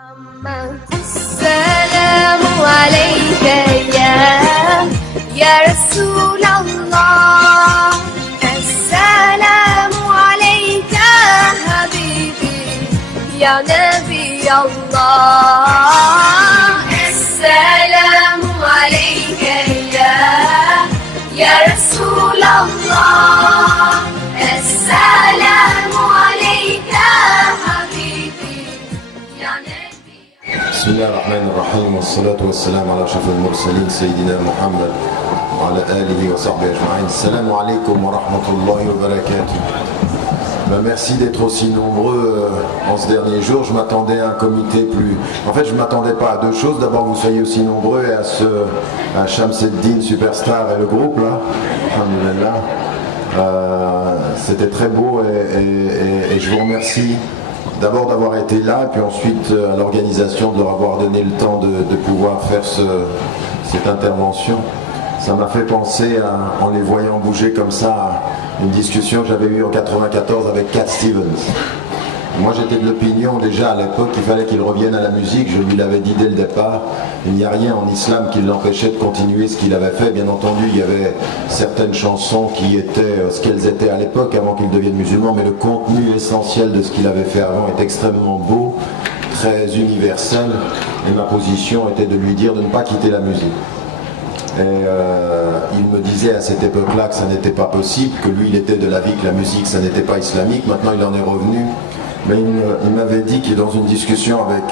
السلام عليك يا رسول الله السلام عليك حبيبي يا نبي الله السلام عليك يا رسول الله السلام عليك حبيبي يا نبي. بسم الله الرحمن الرحيم والصلاة والسلام على أشرف المرسلين سيدنا محمد وعلى آله وصحبه أجمعين. السلام عليكم ورحمة الله وبركاته. Merci d'être aussi nombreux en ce dernier jour. Je m'attendais à un comité plus... En fait, je ne m'attendais pas à deux choses. D'abord, vous soyez aussi nombreux et à Shamseddin Superstar et le groupe, là. C'était très beau et je vous remercie d'abord d'avoir été là, et puis ensuite à l'organisation de leur avoir donné le temps de pouvoir faire cette intervention. Ça m'a fait penser, en les voyant bouger comme ça, à une discussion que j'avais eue en 1994 avec Cat Stevens. Moi j'étais de l'opinion déjà à l'époque qu'il fallait qu'il revienne à la musique, je lui l'avais dit dès le départ. Il n'y a rien en islam qui l'empêchait de continuer ce qu'il avait fait. Bien entendu, il y avait certaines chansons qui étaient ce qu'elles étaient à l'époque avant qu'il devienne musulman, mais le contenu essentiel de ce qu'il avait fait avant est extrêmement beau, très universel, et ma position était de lui dire de ne pas quitter la musique. Et il me disait à cette époque-là que ça n'était pas possible, que lui il était de l'avis que la musique ça n'était pas islamique. Maintenant il en est revenu, mais il m'avait dit qu'il dans une discussion avec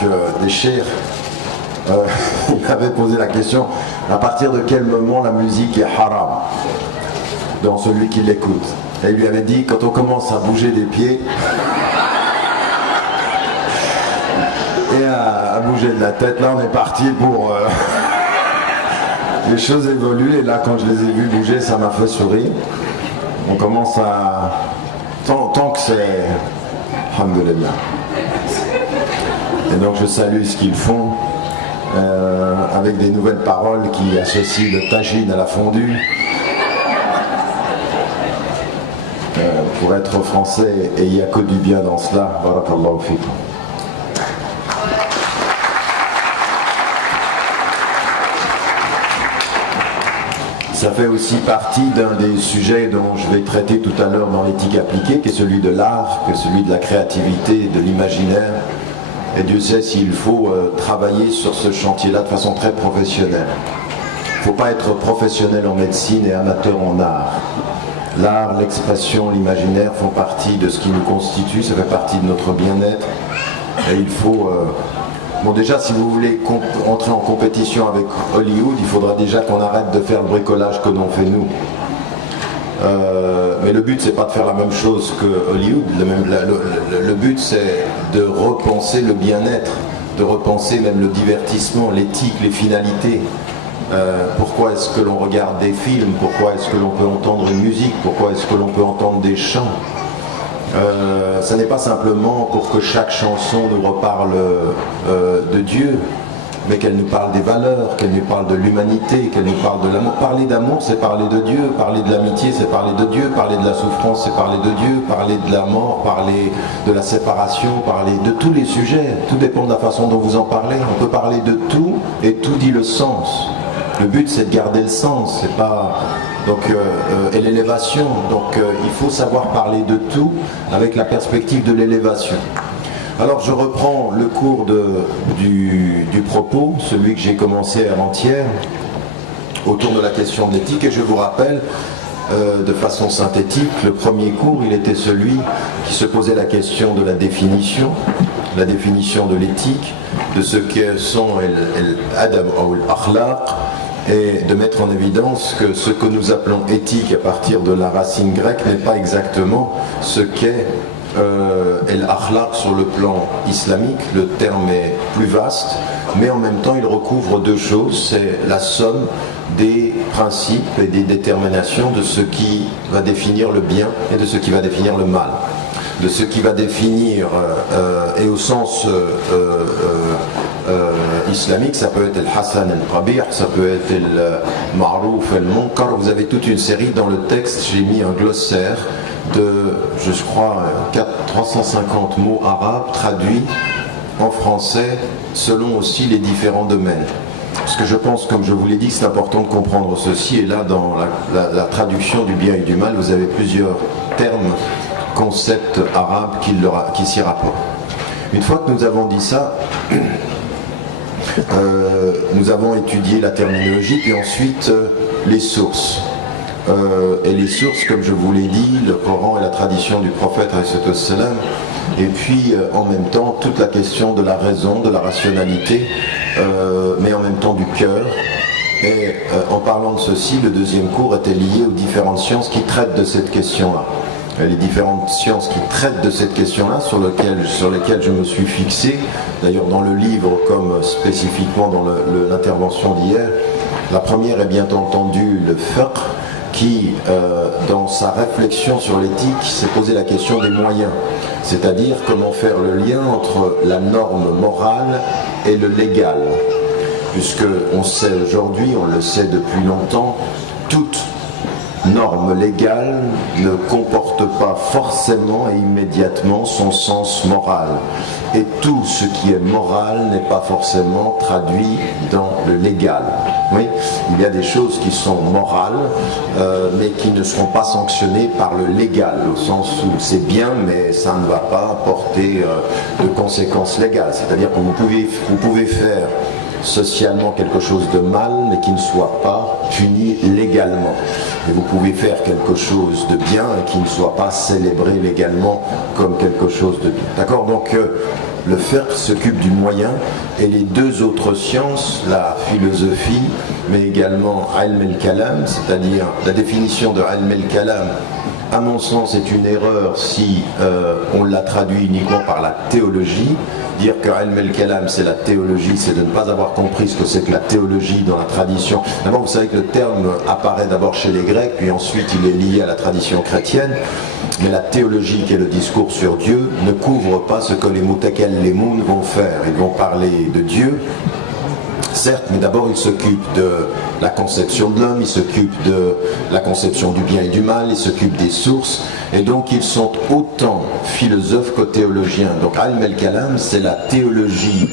des cheikhs, il m'avait posé la question à partir de quel moment la musique est haram dans celui qui l'écoute. Et il lui avait dit quand on commence à bouger des pieds et à bouger de la tête, là on est parti pour... Les choses évoluent et là quand je les ai vus bouger ça m'a fait sourire. On commence à... Tant que c'est... Alhamdulillah. Et donc je salue ce qu'ils font avec des nouvelles paroles qui associent le tagine à la fondue. Pour être français, et il n'y a que du bien dans cela. Barakallahu fikum. Ça fait aussi partie d'un des sujets dont je vais traiter tout à l'heure dans l'éthique appliquée, qui est celui de l'art, qui est celui de la créativité, de l'imaginaire. Et Dieu sait s'il faut travailler sur ce chantier-là de façon très professionnelle. Il ne faut pas être professionnel en médecine et amateur en art. L'art, l'expression, l'imaginaire font partie de ce qui nous constitue, ça fait partie de notre bien-être. Et il faut... Bon déjà si vous voulez entrer en compétition avec Hollywood, il faudra déjà qu'on arrête de faire le bricolage que l'on fait nous. Mais le but c'est pas de faire la même chose que Hollywood, le but c'est de repenser le bien-être, de repenser même le divertissement, l'éthique, les finalités. Pourquoi est-ce que l'on regarde des films, pourquoi est-ce que l'on peut entendre une musique, pourquoi est-ce que l'on peut entendre des chants. Ça n'est pas simplement pour que chaque chanson nous reparle de Dieu, mais qu'elle nous parle des valeurs, qu'elle nous parle de l'humanité, qu'elle nous parle de l'amour. Parler d'amour, c'est parler de Dieu. Parler de l'amitié, c'est parler de Dieu. Parler de la souffrance, c'est parler de Dieu. Parler de la mort, parler de la séparation, parler de tous les sujets. Tout dépend de la façon dont vous en parlez. On peut parler de tout, et tout dit le sens. Le but, c'est de garder le sens, c'est pas... et l'élévation, il faut savoir parler de tout avec la perspective de l'élévation. Alors je reprends le cours du propos, celui que j'ai commencé avant-hier, autour de la question de l'éthique, et je vous rappelle de façon synthétique, le premier cours il était celui qui se posait la question de la définition de l'éthique, de ce que sont l'adab ou l'akhlaq, et de mettre en évidence que ce que nous appelons éthique à partir de la racine grecque n'est pas exactement ce qu'est l'akhlaq sur le plan islamique. Le terme est plus vaste, mais en même temps il recouvre deux choses, c'est la somme des principes et des déterminations de ce qui va définir le bien et de ce qui va définir le mal. De ce qui va définir, et au sens islamique, ça peut être le Hassan al-Qabih, ça peut être le Ma'rouf al-Munkar. Vous avez toute une série dans le texte, j'ai mis un glossaire de, je crois, 350 mots arabes traduits en français selon aussi les différents domaines. Parce que je pense, comme je vous l'ai dit, que c'est important de comprendre ceci. Et là, dans la traduction du bien et du mal, vous avez plusieurs termes, concepts arabes qui s'y rapportent. Une fois que nous avons dit ça, nous avons étudié la terminologie, puis ensuite les sources. Et les sources, comme je vous l'ai dit, le Coran et la tradition du prophète, et puis en même temps toute la question de la raison, de la rationalité, mais en même temps du cœur. Et en parlant de ceci, le deuxième cours était lié aux différentes sciences qui traitent de cette question-là. Les différentes sciences qui traitent de cette question-là, sur lesquelles je me suis fixé, d'ailleurs dans le livre comme spécifiquement dans l'intervention d'hier. La première est bien entendu le fiqh, qui, dans sa réflexion sur l'éthique, s'est posé la question des moyens, c'est-à-dire comment faire le lien entre la norme morale et le légal. Puisque on sait aujourd'hui, on le sait depuis longtemps, toute norme légale ne comporte pas forcément et immédiatement son sens moral. Et tout ce qui est moral n'est pas forcément traduit dans le légal. Oui, il y a des choses qui sont morales, mais qui ne seront pas sanctionnées par le légal, au sens où c'est bien, mais ça ne va pas apporter de conséquences légales. C'est-à-dire que vous pouvez faire socialement quelque chose de mal, mais qui ne soit pas puni légalement. Et vous pouvez faire quelque chose de bien et qui ne soit pas célébré légalement comme quelque chose de bien. D'accord ? Donc le fiqh s'occupe du moyen, et les deux autres sciences, la philosophie, mais également ilm al-kalam, c'est-à-dire la définition de ilm al-kalam, à mon sens, est une erreur si on l'a traduit uniquement par la théologie. Dire que ilm al-kalam c'est la théologie, c'est de ne pas avoir compris ce que c'est que la théologie dans la tradition. D'abord, vous savez que le terme apparaît d'abord chez les Grecs, puis ensuite il est lié à la tradition chrétienne. Mais la théologie, qui est le discours sur Dieu, ne couvre pas ce que les mutakallimun vont faire. Ils vont parler de Dieu, certes, mais d'abord ils s'occupent de la conception de l'homme, ils s'occupent de la conception du bien et du mal, ils s'occupent des sources, et donc ils sont autant philosophes que théologiens. Donc ilm al-kalam, c'est la théologie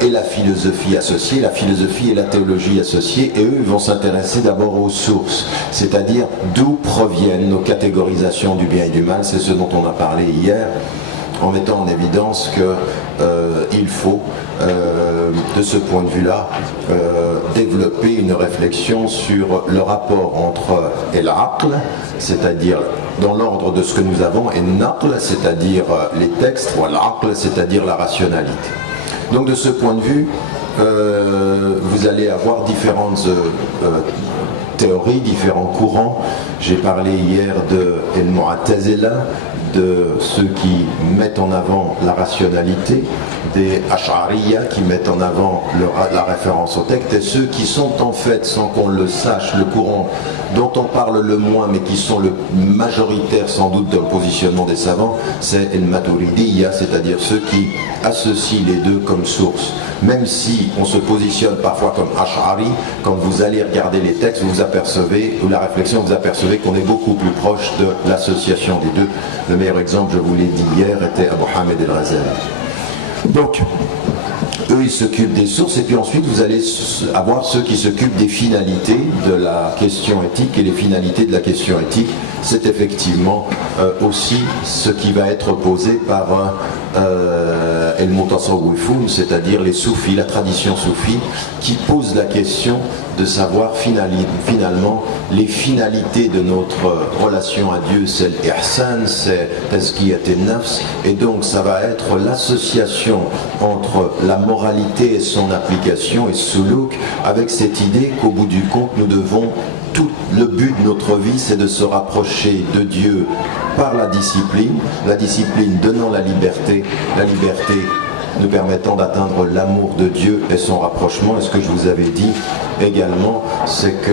et la philosophie associée, la philosophie et la théologie associées, et eux vont s'intéresser d'abord aux sources, c'est-à-dire d'où proviennent nos catégorisations du bien et du mal. C'est ce dont on a parlé hier, en mettant en évidence qu'il faut, de ce point de vue-là, développer une réflexion sur le rapport entre el-aql, c'est-à-dire dans l'ordre de ce que nous avons, et naql, c'est-à-dire les textes, ou al-aql, c'est-à-dire la rationalité. Donc de ce point de vue, vous allez avoir différentes théories, différents courants. J'ai parlé hier de el-mu'tazila, de ceux qui mettent en avant la rationalité, des Ash'ariyya qui mettent en avant la référence au texte, et ceux qui sont en fait, sans qu'on le sache, le courant dont on parle le moins, mais qui sont le majoritaire sans doute d'un positionnement des savants, c'est el Maturidiyya, c'est-à-dire ceux qui associent les deux comme source. Même si on se positionne parfois comme Ash'ari, quand vous allez regarder les textes, vous apercevez, ou la réflexion, vous apercevez qu'on est beaucoup plus proche de l'association des deux. Le meilleur exemple, je vous l'ai dit hier, était Abu Hamid el-Ghazali. Donc, eux, ils s'occupent des sources, et puis ensuite, vous allez avoir ceux qui s'occupent des finalités de la question éthique, et les finalités de la question éthique, c'est effectivement aussi ce qui va être posé par el-Mutasawwifun, c'est-à-dire les soufis, la tradition soufie, qui pose la question de savoir finalement les finalités de notre relation à Dieu. C'est l'ihsan, c'est tazkiyat an-nafs, et donc ça va être l'association entre la moralité et son application, et suluk, avec cette idée qu'au bout du compte, nous devons, tout le but de notre vie, c'est de se rapprocher de Dieu par la discipline donnant la liberté nous permettant d'atteindre l'amour de Dieu et son rapprochement. Et ce que je vous avais dit également, c'est que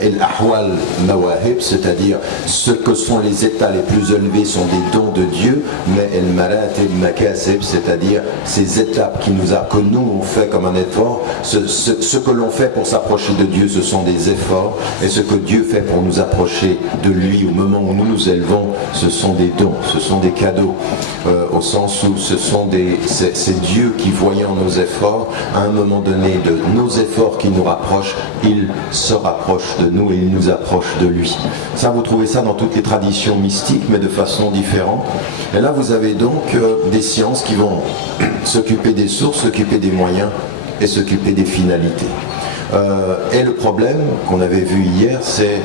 el-ahwal mawahib, c'est-à-dire ce que sont les états les plus élevés sont des dons de Dieu, mais c'est-à-dire ces étapes que nous on fait comme un effort. Ce que l'on fait pour s'approcher de Dieu, ce sont des efforts, et ce que Dieu fait pour nous approcher de lui au moment où nous nous élevons, ce sont des dons, ce sont des cadeaux, au sens où c'est Dieu qui, voyant nos efforts, à un moment donné de nos efforts qui nous rapprochent, il se rapproche de nous et il nous approche de lui. Ça, vous trouvez ça dans toutes les traditions mystiques, mais de façon différente. Et là, vous avez donc des sciences qui vont s'occuper des sources, s'occuper des moyens et s'occuper des finalités. Et le problème qu'on avait vu hier, c'est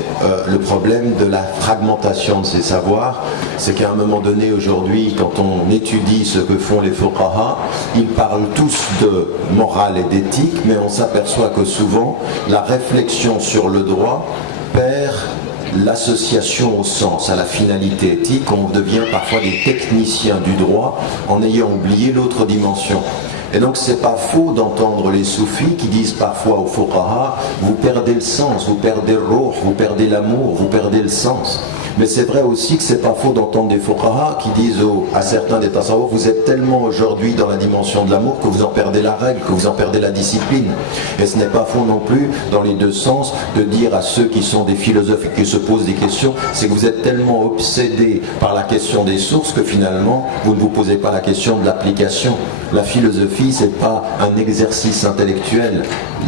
le problème de la fragmentation de ces savoirs. C'est qu'à un moment donné, aujourd'hui, quand on étudie ce que font les fuqaha, ils parlent tous de morale et d'éthique, mais on s'aperçoit que souvent, la réflexion sur le droit perd l'association au sens, à la finalité éthique. On devient parfois des techniciens du droit en ayant oublié l'autre dimension. Et donc c'est pas faux d'entendre les soufis qui disent parfois aux fuqaha, vous perdez le sens, vous perdez le ruh, vous perdez l'amour, vous perdez le sens. Mais c'est vrai aussi que c'est pas faux d'entendre des fuqaha qui disent à certains des tasawwuf, vous êtes tellement aujourd'hui dans la dimension de l'amour que vous en perdez la règle, que vous en perdez la discipline. Et ce n'est pas faux non plus, dans les deux sens, de dire à ceux qui sont des philosophes et qui se posent des questions, c'est que vous êtes tellement obsédés par la question des sources que finalement, vous ne vous posez pas la question de l'application. La philosophie, c'est pas un exercice intellectuel.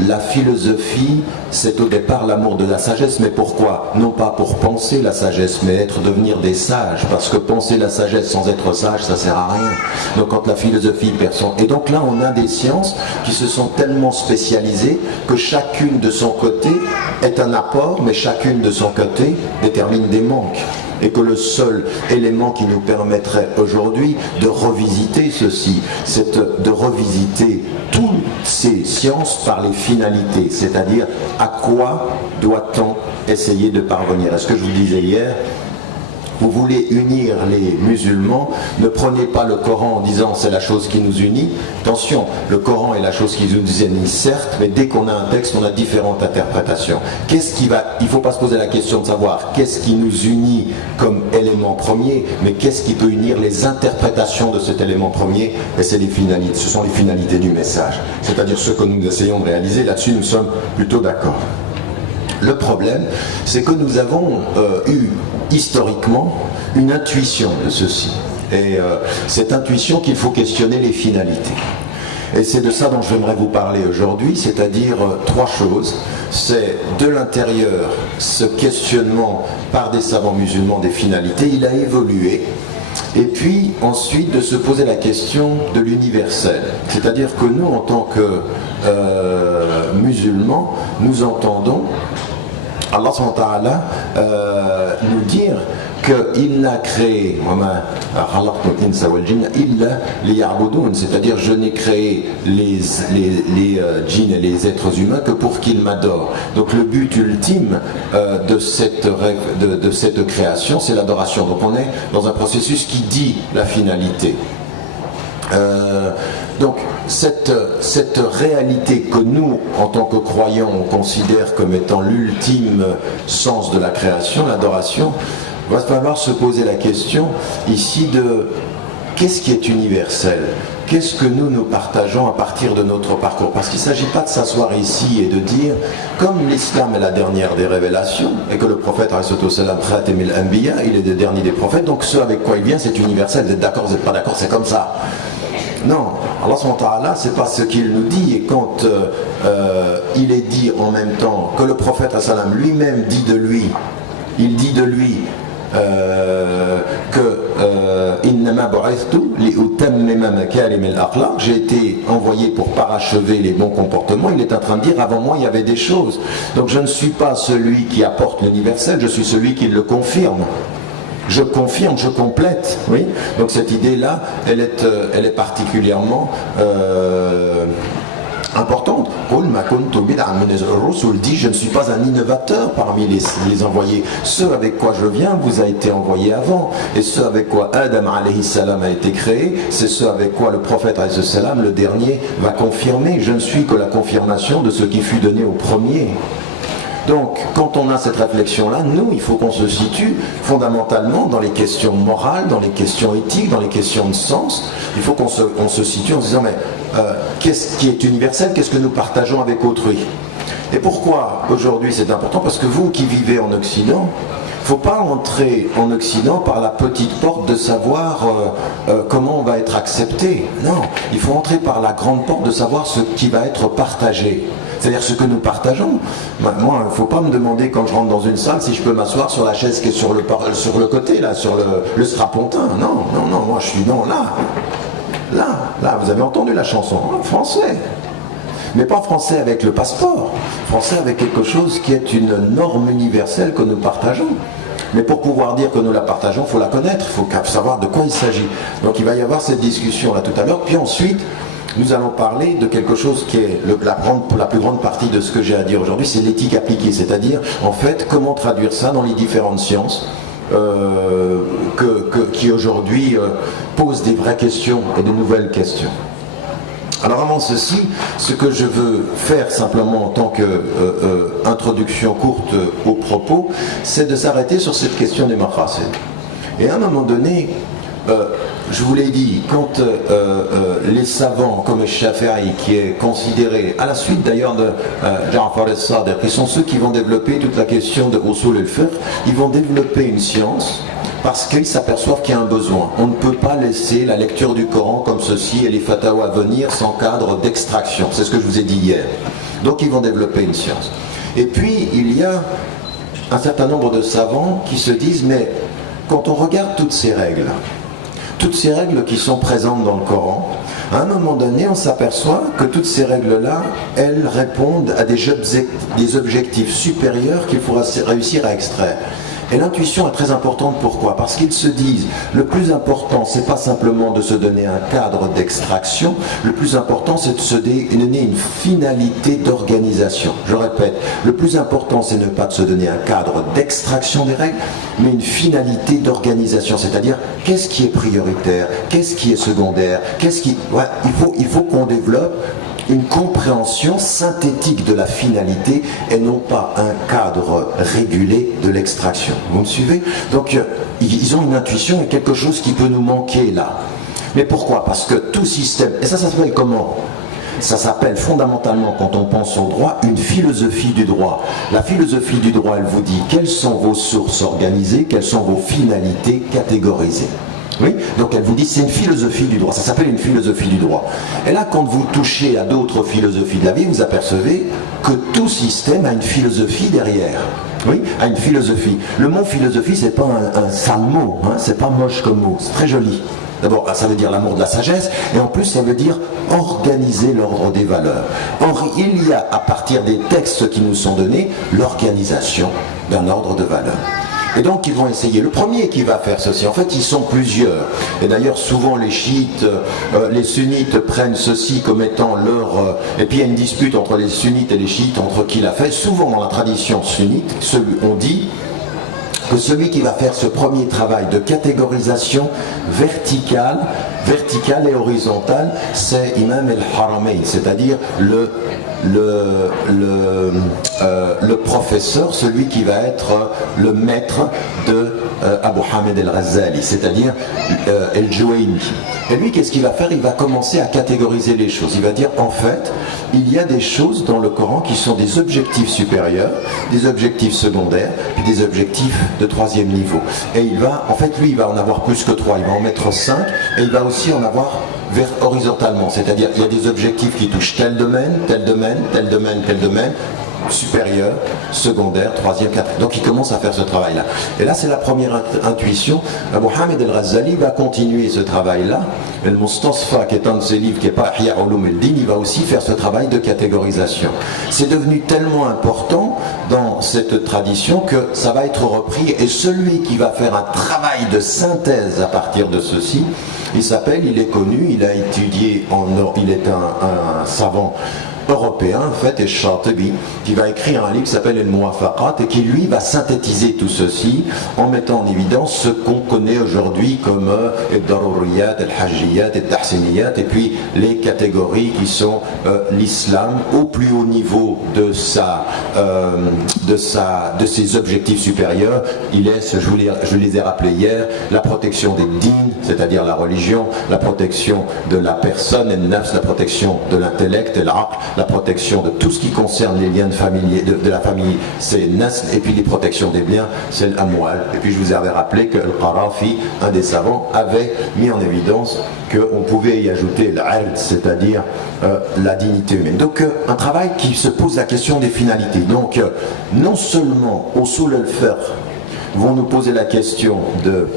La philosophie, c'est au départ l'amour de la sagesse, mais pourquoi? Non pas pour penser la sagesse, mais devenir des sages, parce que penser la sagesse sans être sage, ça sert à rien. Donc quand la philosophie perd son... Et donc là, on a des sciences qui se sont tellement spécialisées que chacune de son côté est un apport, mais chacune de son côté détermine des manques. Et que le seul élément qui nous permettrait aujourd'hui de revisiter ceci, c'est de revisiter toutes ces sciences par les finalités, c'est-à-dire à quoi doit-on essayer de parvenir. Est-ce que je vous disais hier, vous voulez unir les musulmans, ne prenez pas le Coran en disant c'est la chose qui nous unit. Attention, le Coran est la chose qui nous unit certes, mais dès qu'on a un texte, on a différentes interprétations. Il ne faut pas se poser la question de savoir qu'est-ce qui nous unit comme élément premier, mais qu'est-ce qui peut unir les interprétations de cet élément premier, et c'est les finalités, ce sont les finalités du message. C'est-à-dire ce que nous essayons de réaliser, là-dessus nous sommes plutôt d'accord. Le problème, c'est que nous avons eu historiquement une intuition de ceci. Et cette intuition qu'il faut questionner les finalités. Et c'est de ça dont j'aimerais vous parler aujourd'hui, c'est-à-dire trois choses. C'est de l'intérieur, ce questionnement par des savants musulmans des finalités, il a évolué. Et puis ensuite de se poser la question de l'universel. C'est-à-dire que nous, en tant que musulmans, nous entendons Allah subhanahu wa ta'ala nous dire qu'il n'a créé, c'est-à-dire je n'ai créé les djinns et les êtres humains que pour qu'ils m'adorent. Donc le but ultime de cette création, c'est l'adoration. Donc on est dans un processus qui dit la finalité. Donc cette réalité que nous, en tant que croyants, on considère comme étant l'ultime sens de la création, l'adoration, va falloir se poser la question ici de qu'est-ce qui est universel? Qu'est-ce que nous partageons à partir de notre parcours? Parce qu'il ne s'agit pas de s'asseoir ici et de dire, comme l'islam est la dernière des révélations, et que le prophète, Khatamil Anbiya, il est le dernier des prophètes, donc ce avec quoi il vient, c'est universel. Vous êtes d'accord, vous n'êtes pas d'accord, c'est comme ça. Non, Allah subhanahu wa ta'ala, c'est pas ce qu'il nous dit, et quand il est dit en même temps que le prophète lui-même dit de lui, il dit de lui que j'ai été envoyé pour parachever les bons comportements. Il est en train de dire avant moi il y avait des choses, donc je ne suis pas celui qui apporte l'universel, je suis celui qui le confirme. Je confirme, je complète. Oui. Donc cette idée-là, elle est particulièrement importante. Rasul dit, je ne suis pas un innovateur parmi les envoyés. Ce avec quoi je viens vous a été envoyé avant. Et ce avec quoi Adam alayhi salam a été créé, c'est ce avec quoi le prophète alayhi salam, le dernier, va confirmer. Je ne suis que la confirmation de ce qui fut donné au premier. Donc, quand on a cette réflexion-là, nous, il faut qu'on se situe fondamentalement dans les questions morales, dans les questions éthiques, dans les questions de sens. Il faut qu'on se situe en se disant, mais qu'est-ce qui est universel, qu'est-ce que nous partageons avec autrui? Et pourquoi aujourd'hui c'est important? Parce que vous qui vivez en Occident, il ne faut pas entrer en Occident par la petite porte de savoir comment on va être accepté. Non, il faut entrer par la grande porte de savoir ce qui va être partagé. C'est-à-dire ce que nous partageons. Moi, il ne faut pas me demander quand je rentre dans une salle si je peux m'asseoir sur la chaise qui est sur le côté, là, sur le strapontin. Non, moi je suis là, vous avez entendu la chanson, français. Mais pas français avec le passeport, français avec quelque chose qui est une norme universelle que nous partageons. Mais pour pouvoir dire que nous la partageons, il faut la connaître, il faut savoir de quoi il s'agit. Donc il va y avoir cette discussion-là tout à l'heure, puis ensuite, nous allons parler de quelque chose qui est la plus grande partie de ce que j'ai à dire aujourd'hui, c'est l'éthique appliquée, c'est-à-dire, en fait, comment traduire ça dans les différentes sciences qui aujourd'hui posent des vraies questions et de nouvelles questions. Alors avant ceci, ce que je veux faire simplement en tant qu'introduction courte au propos, c'est de s'arrêter sur cette question des maqasid. Et à un moment donné, je vous l'ai dit, quand les savants comme Shafi'i, qui est considéré, à la suite d'ailleurs de Ja'far al-Sadiq, qui sont ceux qui vont développer toute la question de usul al-fiqh, ils vont développer une science parce qu'ils s'aperçoivent qu'il y a un besoin. On ne peut pas laisser la lecture du Coran comme ceci et les fatawas à venir sans cadre d'extraction. C'est ce que je vous ai dit hier. Donc ils vont développer une science. Et puis il y a un certain nombre de savants qui se disent, mais quand on regarde toutes ces règles qui sont présentes dans le Coran, à un moment donné, on s'aperçoit que toutes ces règles-là, elles répondent à des objectifs supérieurs qu'il faudra réussir à extraire. Et l'intuition est très importante, pourquoi? Parce qu'ils se disent, le plus important, c'est pas simplement de se donner un cadre d'extraction, le plus important, c'est de se donner une finalité d'organisation. Je répète, le plus important, c'est ne pas de se donner un cadre d'extraction des règles, mais une finalité d'organisation, c'est-à-dire, qu'est-ce qui est prioritaire, qu'est-ce qui est secondaire, il faut qu'on développe une compréhension synthétique de la finalité et non pas un cadre régulé de l'extraction. Vous me suivez? Donc ils ont une intuition et quelque chose qui peut nous manquer là. Mais pourquoi? Parce que tout système, et ça s'appelle comment? Ça s'appelle fondamentalement, quand on pense au droit, une philosophie du droit. La philosophie du droit, elle vous dit quelles sont vos sources organisées, quelles sont vos finalités catégorisées. Oui, donc elle vous dit c'est une philosophie du droit, ça s'appelle une philosophie du droit. Et là, quand vous touchez à d'autres philosophies de la vie, vous apercevez que tout système a une philosophie derrière. Oui, a une philosophie. Le mot philosophie, c'est pas un sale mot, hein, c'est pas moche comme mot, c'est très joli. D'abord, ça veut dire l'amour de la sagesse, et en plus, ça veut dire organiser l'ordre des valeurs. Or, il y a, à partir des textes qui nous sont donnés, l'organisation d'un ordre de valeurs. Et donc ils vont essayer. Le premier qui va faire ceci, en fait ils sont plusieurs. Et d'ailleurs souvent les chiites, les sunnites prennent ceci comme étant leur... et puis il y a une dispute entre les sunnites et les chiites, entre qui l'a fait. Souvent dans la tradition sunnite, on dit que celui qui va faire ce premier travail de catégorisation verticale et horizontale, c'est Imam al-Haramayn, c'est-à-dire le professeur, celui qui va être le maître de Abu Hamid al-Ghazali, c'est-à-dire al-Juwayni. Et lui, qu'est-ce qu'il va faire? Il va commencer à catégoriser les choses. Il va dire, en fait, il y a des choses dans le Coran qui sont des objectifs supérieurs, des objectifs secondaires, puis des objectifs de troisième niveau. Et il va, en fait, lui, il va en avoir plus que 3, il va en mettre 5, et il va aussi en avoir horizontalement, c'est-à-dire il y a des objectifs qui touchent tel domaine, tel domaine, tel domaine, tel domaine, supérieur, secondaire, troisième, quatrième. Donc il commence à faire ce travail-là. Et là, c'est la première intuition. Abu Hamid al-Ghazali va continuer ce travail-là. Et le Mustasfa, qui est un de ses livres, qui n'est pas Ihya Ulum al-Din, il va aussi faire ce travail de catégorisation. C'est devenu tellement important dans cette tradition que ça va être repris. Et celui qui va faire un travail de synthèse à partir de ceci, il est connu, il a étudié il est un savant européen, en fait, et Shatibi, qui va écrire un livre qui s'appelle El Muwafaqat et qui, lui, va synthétiser tout ceci en mettant en évidence ce qu'on connaît aujourd'hui comme El Daruriyat, El Hajjiyat, El Tahsiniyat, et puis les catégories qui sont l'islam au plus haut niveau de ses objectifs supérieurs. Il est, je les ai rappelés hier, la protection des dînes, c'est-à-dire la religion, la protection de la personne, la protection de l'intellect, la protection de tout ce qui concerne les liens de la famille, c'est nasl, et puis les protections des biens, c'est l'amwal. Et puis je vous avais rappelé que Al-Qarafi, un des savants, avait mis en évidence qu'on pouvait y ajouter l'ard, c'est-à-dire la dignité humaine. Donc un travail qui se pose la question des finalités. Donc non seulement Usul al-Fiqh vont nous poser la question de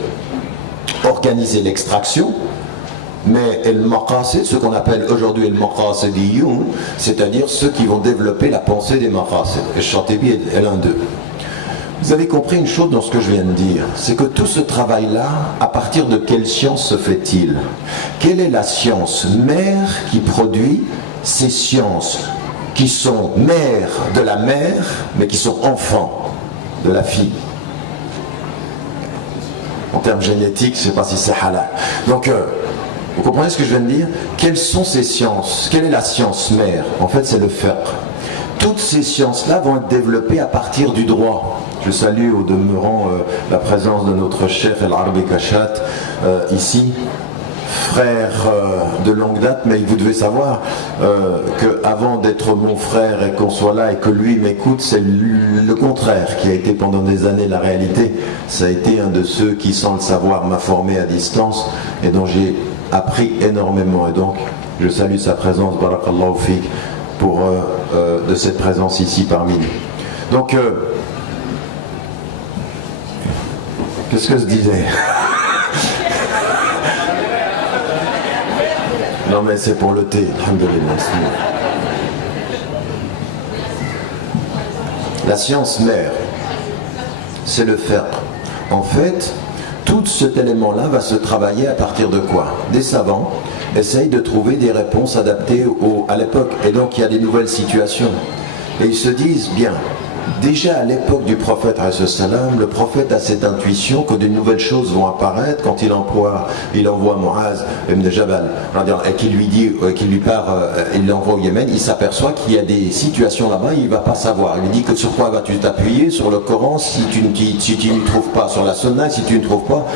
organiser l'extraction, mais el-maqasid, ce qu'on appelle aujourd'hui el-maqasidiyun, c'est-à-dire ceux qui vont développer la pensée des maqasid. Et Shatibi est l'un d'eux. Vous avez compris une chose dans ce que je viens de dire, c'est que tout ce travail-là, à partir de quelle science se fait-il? Quelle est la science mère qui produit ces sciences qui sont mères de la mère, mais qui sont enfants de la fille? En termes génétiques, je ne sais pas si c'est halal. Donc, vous comprenez ce que je viens de dire? Quelles sont ces sciences? Quelle est la science mère? En fait, c'est le fiqh. Toutes ces sciences-là vont être développées à partir du droit. Je salue au demeurant la présence de notre chef El-Arbi Kashat ici, frère de longue date, mais vous devez savoir qu'avant d'être mon frère et qu'on soit là et que lui m'écoute, c'est le contraire qui a été pendant des années la réalité. Ça a été un de ceux qui, sans le savoir, m'a formé à distance et dont j'ai appris énormément. Et donc, je salue sa présence, barakallahu fik, pour de cette présence ici parmi nous. Donc, qu'est-ce que je disais? Non mais c'est pour le thé, alhamdoulilah. La science mère, c'est le fiqh. En fait, tout cet élément-là va se travailler à partir de quoi? Des savants essayent de trouver des réponses adaptées à l'époque. Et donc il y a des nouvelles situations. Et ils se disent, bien, déjà à l'époque du prophète, le prophète a cette intuition que de nouvelles choses vont apparaître quand il envoie Muaz ibn Jabal, et qu'il lui part, il l'envoie au Yémen, il s'aperçoit qu'il y a des situations là-bas, il ne va pas savoir. Il lui dit que sur quoi vas-tu t'appuyer? Sur le Coran, si tu ne trouves pas, sur la Sunna, si tu ne trouves pas,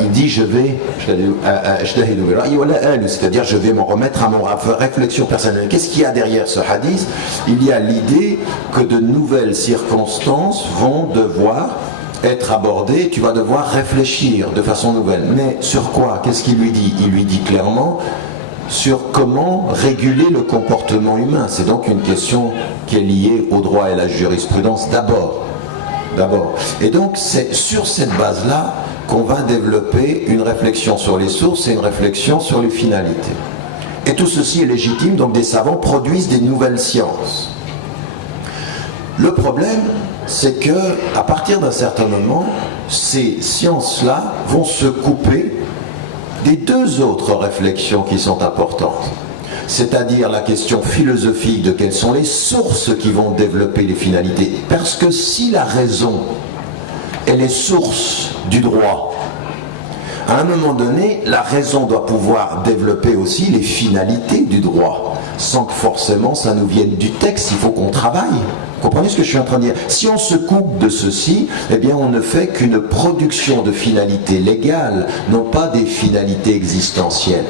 il dit je vais, c'est-à-dire je vais m'en remettre à mon réflexion personnelle. Qu'est-ce qu'il y a derrière ce hadith? Il y a l'idée que de nouvelles circonstances vont devoir être abordées, tu vas devoir réfléchir de façon nouvelle. Mais sur quoi? Qu'est-ce qu'il lui dit? Il lui dit clairement sur comment réguler le comportement humain. C'est donc une question qui est liée au droit et à la jurisprudence d'abord. Et donc c'est sur cette base-là qu'on va développer une réflexion sur les sources et une réflexion sur les finalités. Et tout ceci est légitime, donc des savants produisent des nouvelles sciences. Le problème, c'est que à partir d'un certain moment, ces sciences-là vont se couper des deux autres réflexions qui sont importantes. C'est-à-dire la question philosophique de quelles sont les sources qui vont développer les finalités. Parce que si la raison est les sources du droit, à un moment donné, la raison doit pouvoir développer aussi les finalités du droit, sans que forcément ça nous vienne du texte, il faut qu'on travaille. Vous comprenez ce que je suis en train de dire? Si on se coupe de ceci, eh bien on ne fait qu'une production de finalités légales, non pas des finalités existentielles.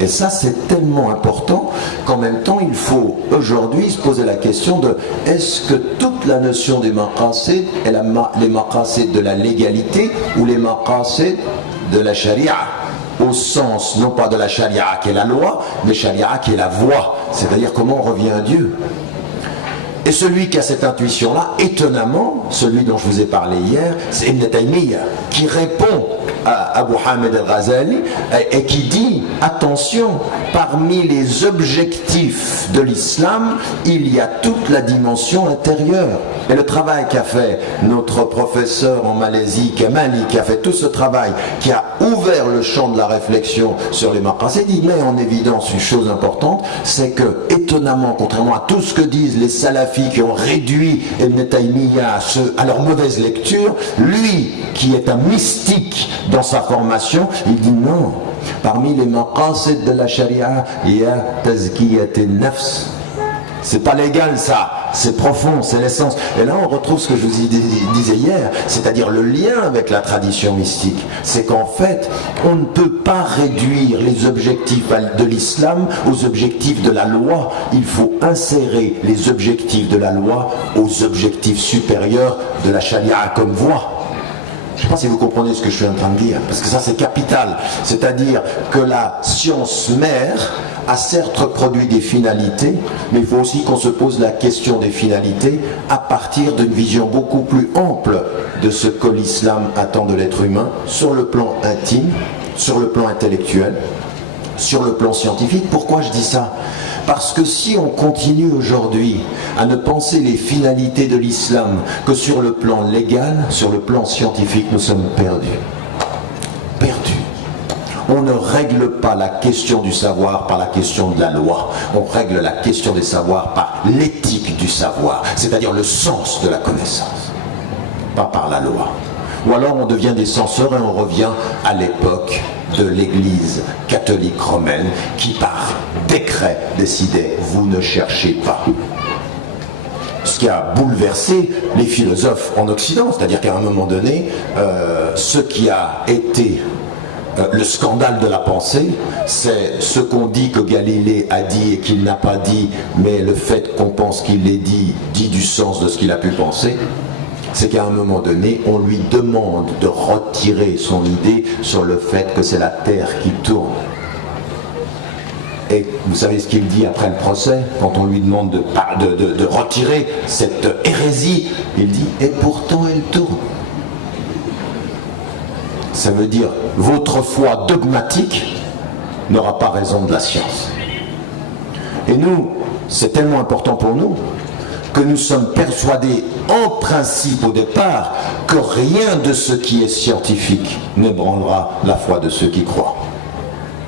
Et ça c'est tellement important qu'en même temps il faut aujourd'hui se poser la question de est-ce que toute la notion des maqasid est les maqasid de la légalité ou les maqasid de la charia, au sens non pas de la charia qui est la loi, mais charia qui est la voie, c'est-à-dire comment on revient à Dieu. Et celui qui a cette intuition-là, étonnamment, celui dont je vous ai parlé hier, c'est Ibn Taymiyyah, qui répond à Abu Hamid al-Ghazali et qui dit, attention, parmi les objectifs de l'islam, il y a toute la dimension intérieure. Et le travail qu'a fait notre professeur en Malaisie, Kamali, qui a fait tout ce travail, qui a ouvert le champ de la réflexion sur les maqasid, il met en évidence une chose importante, c'est que, étonnamment, contrairement à tout ce que disent les salafis qui ont réduit Ibn Taymiyyah à leur mauvaise lecture, lui, qui est un mystique dans sa formation, il dit non, parmi les maqasid de la charia, il y a tazkiyat an-nafs. C'est pas légal ça, c'est profond, c'est l'essence. Et là on retrouve ce que je vous disais hier, c'est-à-dire le lien avec la tradition mystique. C'est qu'en fait, on ne peut pas réduire les objectifs de l'islam aux objectifs de la loi. Il faut insérer les objectifs de la loi aux objectifs supérieurs de la charia comme voie. Je ne sais pas si vous comprenez ce que je suis en train de dire, parce que ça c'est capital. C'est-à-dire que la science mère a certes produit des finalités, mais il faut aussi qu'on se pose la question des finalités à partir d'une vision beaucoup plus ample de ce que l'islam attend de l'être humain, sur le plan intime, sur le plan intellectuel, sur le plan scientifique. Pourquoi je dis ça ? Parce que si on continue aujourd'hui à ne penser les finalités de l'islam que sur le plan légal, sur le plan scientifique, nous sommes perdus. Perdus. On ne règle pas la question du savoir par la question de la loi. On règle la question des savoirs par l'éthique du savoir, c'est-à-dire le sens de la connaissance, pas par la loi. Ou alors on devient des censeurs et on revient à l'époque de l'Église catholique romaine qui par décret décidait « vous ne cherchez pas ». Ce qui a bouleversé les philosophes en Occident, c'est-à-dire qu'à un moment donné, ce qui a été le scandale de la pensée, c'est ce qu'on dit que Galilée a dit et qu'il n'a pas dit, mais le fait qu'on pense qu'il l'ait dit du sens de ce qu'il a pu penser. C'est qu'à un moment donné, on lui demande de retirer son idée sur le fait que c'est la Terre qui tourne. Et vous savez ce qu'il dit après le procès, quand on lui demande de retirer cette hérésie, il dit « et pourtant elle tourne ». Ça veut dire « votre foi dogmatique n'aura pas raison de la science ». Et nous, c'est tellement important pour nous que nous sommes persuadés en principe au départ que rien de ce qui est scientifique n'ébranlera la foi de ceux qui croient.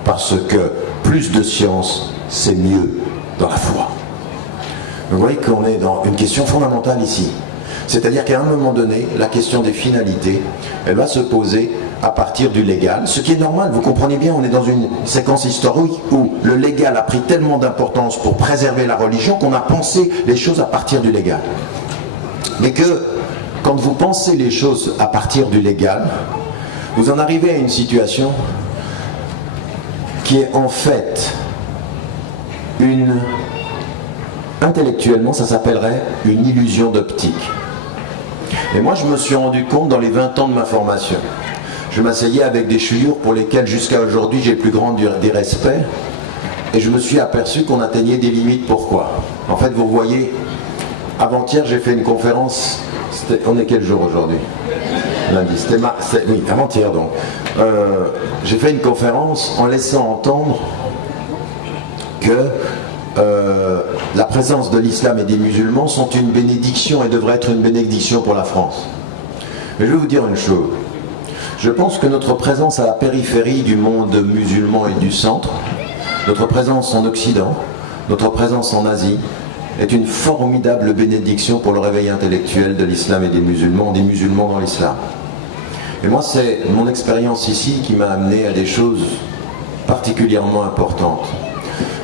Parce que plus de science, c'est mieux dans la foi. Vous voyez qu'on est dans une question fondamentale ici. C'est-à-dire qu'à un moment donné, la question des finalités, elle va se poser à partir du légal, ce qui est normal, vous comprenez bien, on est dans une séquence historique où le légal a pris tellement d'importance pour préserver la religion qu'on a pensé les choses à partir du légal. Mais que, quand vous pensez les choses à partir du légal, vous en arrivez à une situation qui est en fait intellectuellement, ça s'appellerait une illusion d'optique. Et moi, je me suis rendu compte dans les 20 ans de ma formation, je m'asseyais avec des chouyours pour lesquels jusqu'à aujourd'hui j'ai le plus grand des respects, et je me suis aperçu qu'on atteignait des limites. Pourquoi ? En fait, vous voyez, avant-hier j'ai fait une conférence, on est quel jour aujourd'hui ? Lundi, oui, avant-hier donc. J'ai fait une conférence en laissant entendre que la présence de l'islam et des musulmans sont une bénédiction et devrait être une bénédiction pour la France. Mais je vais vous dire une chose. Je pense que notre présence à la périphérie du monde musulman et du centre, notre présence en Occident, notre présence en Asie, est une formidable bénédiction pour le réveil intellectuel de l'islam et des musulmans dans l'islam. Et moi, c'est mon expérience ici qui m'a amené à des choses particulièrement importantes.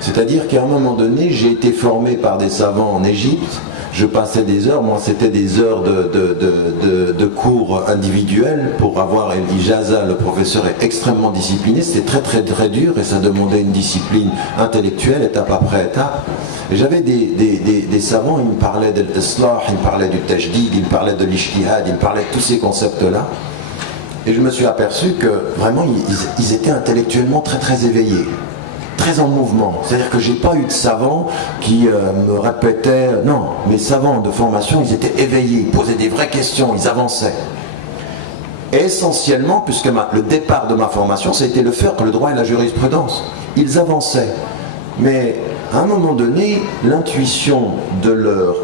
C'est-à-dire qu'à un moment donné, j'ai été formé par des savants en Égypte. Je passais des heures, moi c'était des heures de cours individuels pour avoir l'ijaza. Le professeur est extrêmement discipliné, c'était très très très dur et ça demandait une discipline intellectuelle, étape après étape. Et j'avais des savants, ils me parlaient de l'islah, ils me parlaient du tajdid, ils me parlaient de l'ijtihad, ils me parlaient de tous ces concepts-là. Et je me suis aperçu que vraiment ils étaient intellectuellement très très éveillés. très en mouvement. C'est-à-dire que j'ai pas eu de savants qui me répétaient. Non, mes savants de formation, ils étaient éveillés, ils posaient des vraies questions, ils avançaient. Et essentiellement, puisque le départ de ma formation, c'était le fiqh, le droit et la jurisprudence. Ils avançaient. Mais à un moment donné, l'intuition de leur...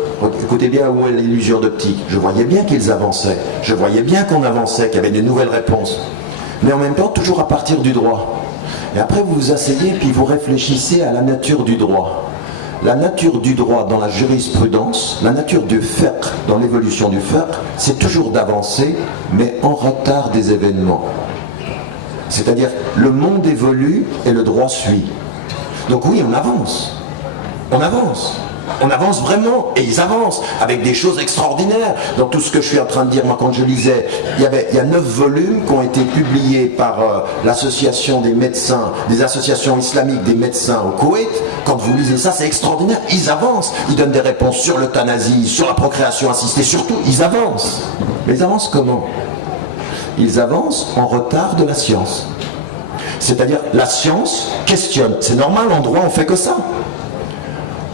Écoutez bien où est l'illusion d'optique. Je voyais bien qu'ils avançaient. Je voyais bien qu'on avançait, qu'il y avait de nouvelles réponses. Mais en même temps, toujours à partir du droit. Et après, vous vous asseyez, puis vous réfléchissez à la nature du droit. La nature du droit dans la jurisprudence, la nature du fiqh dans l'évolution du fiqh, c'est toujours d'avancer, mais en retard des événements. C'est-à-dire, le monde évolue et le droit suit. Donc oui, on avance. On avance. On avance vraiment, et ils avancent avec des choses extraordinaires. Dans tout ce que je suis en train de dire, moi quand je lisais, il y a 9 volumes qui ont été publiés par l'association des médecins, des associations islamiques des médecins au Koweït. Quand vous lisez ça, c'est extraordinaire. Ils avancent, ils donnent des réponses sur l'euthanasie, sur la procréation assistée, surtout, ils avancent. Mais ils avancent comment? Ils avancent en retard de la science. C'est-à-dire, la science questionne. C'est normal, en droit, on fait que ça.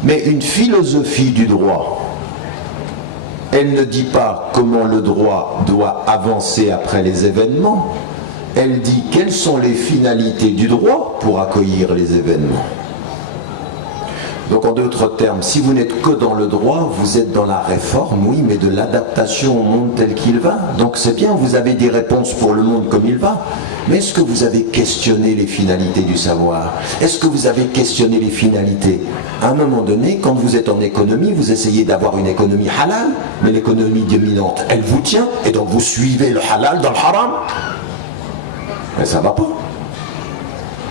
Mais une philosophie du droit, elle ne dit pas comment le droit doit avancer après les événements, elle dit quelles sont les finalités du droit pour accueillir les événements. Donc en d'autres termes, si vous n'êtes que dans le droit, vous êtes dans la réforme, oui, mais de l'adaptation au monde tel qu'il va. Donc c'est bien, vous avez des réponses pour le monde comme il va. Mais est-ce que vous avez questionné les finalités du savoir? Est-ce que vous avez questionné les finalités? À un moment donné, quand vous êtes en économie, vous essayez d'avoir une économie halal, mais l'économie dominante, elle vous tient, et donc vous suivez le halal dans le haram. Mais ça ne va pas.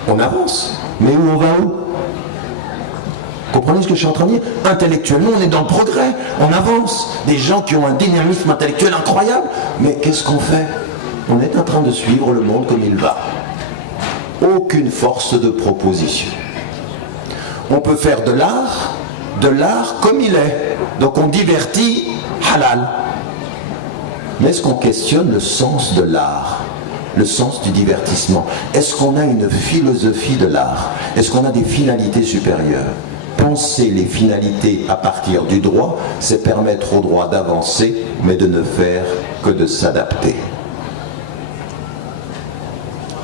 On avance. Mais où on va où? Comprenez ce que je suis en train de dire? Intellectuellement, on est dans le progrès, on avance. Des gens qui ont un dynamisme intellectuel incroyable, mais qu'est-ce qu'on fait? On est en train de suivre le monde comme il va. Aucune force de proposition. On peut faire de l'art comme il est. Donc on divertit halal. Mais est-ce qu'on questionne le sens de l'art? Le sens du divertissement? Est-ce qu'on a une philosophie de l'art? Est-ce qu'on a des finalités supérieures? Penser les finalités à partir du droit, c'est permettre au droit d'avancer, mais de ne faire que de s'adapter.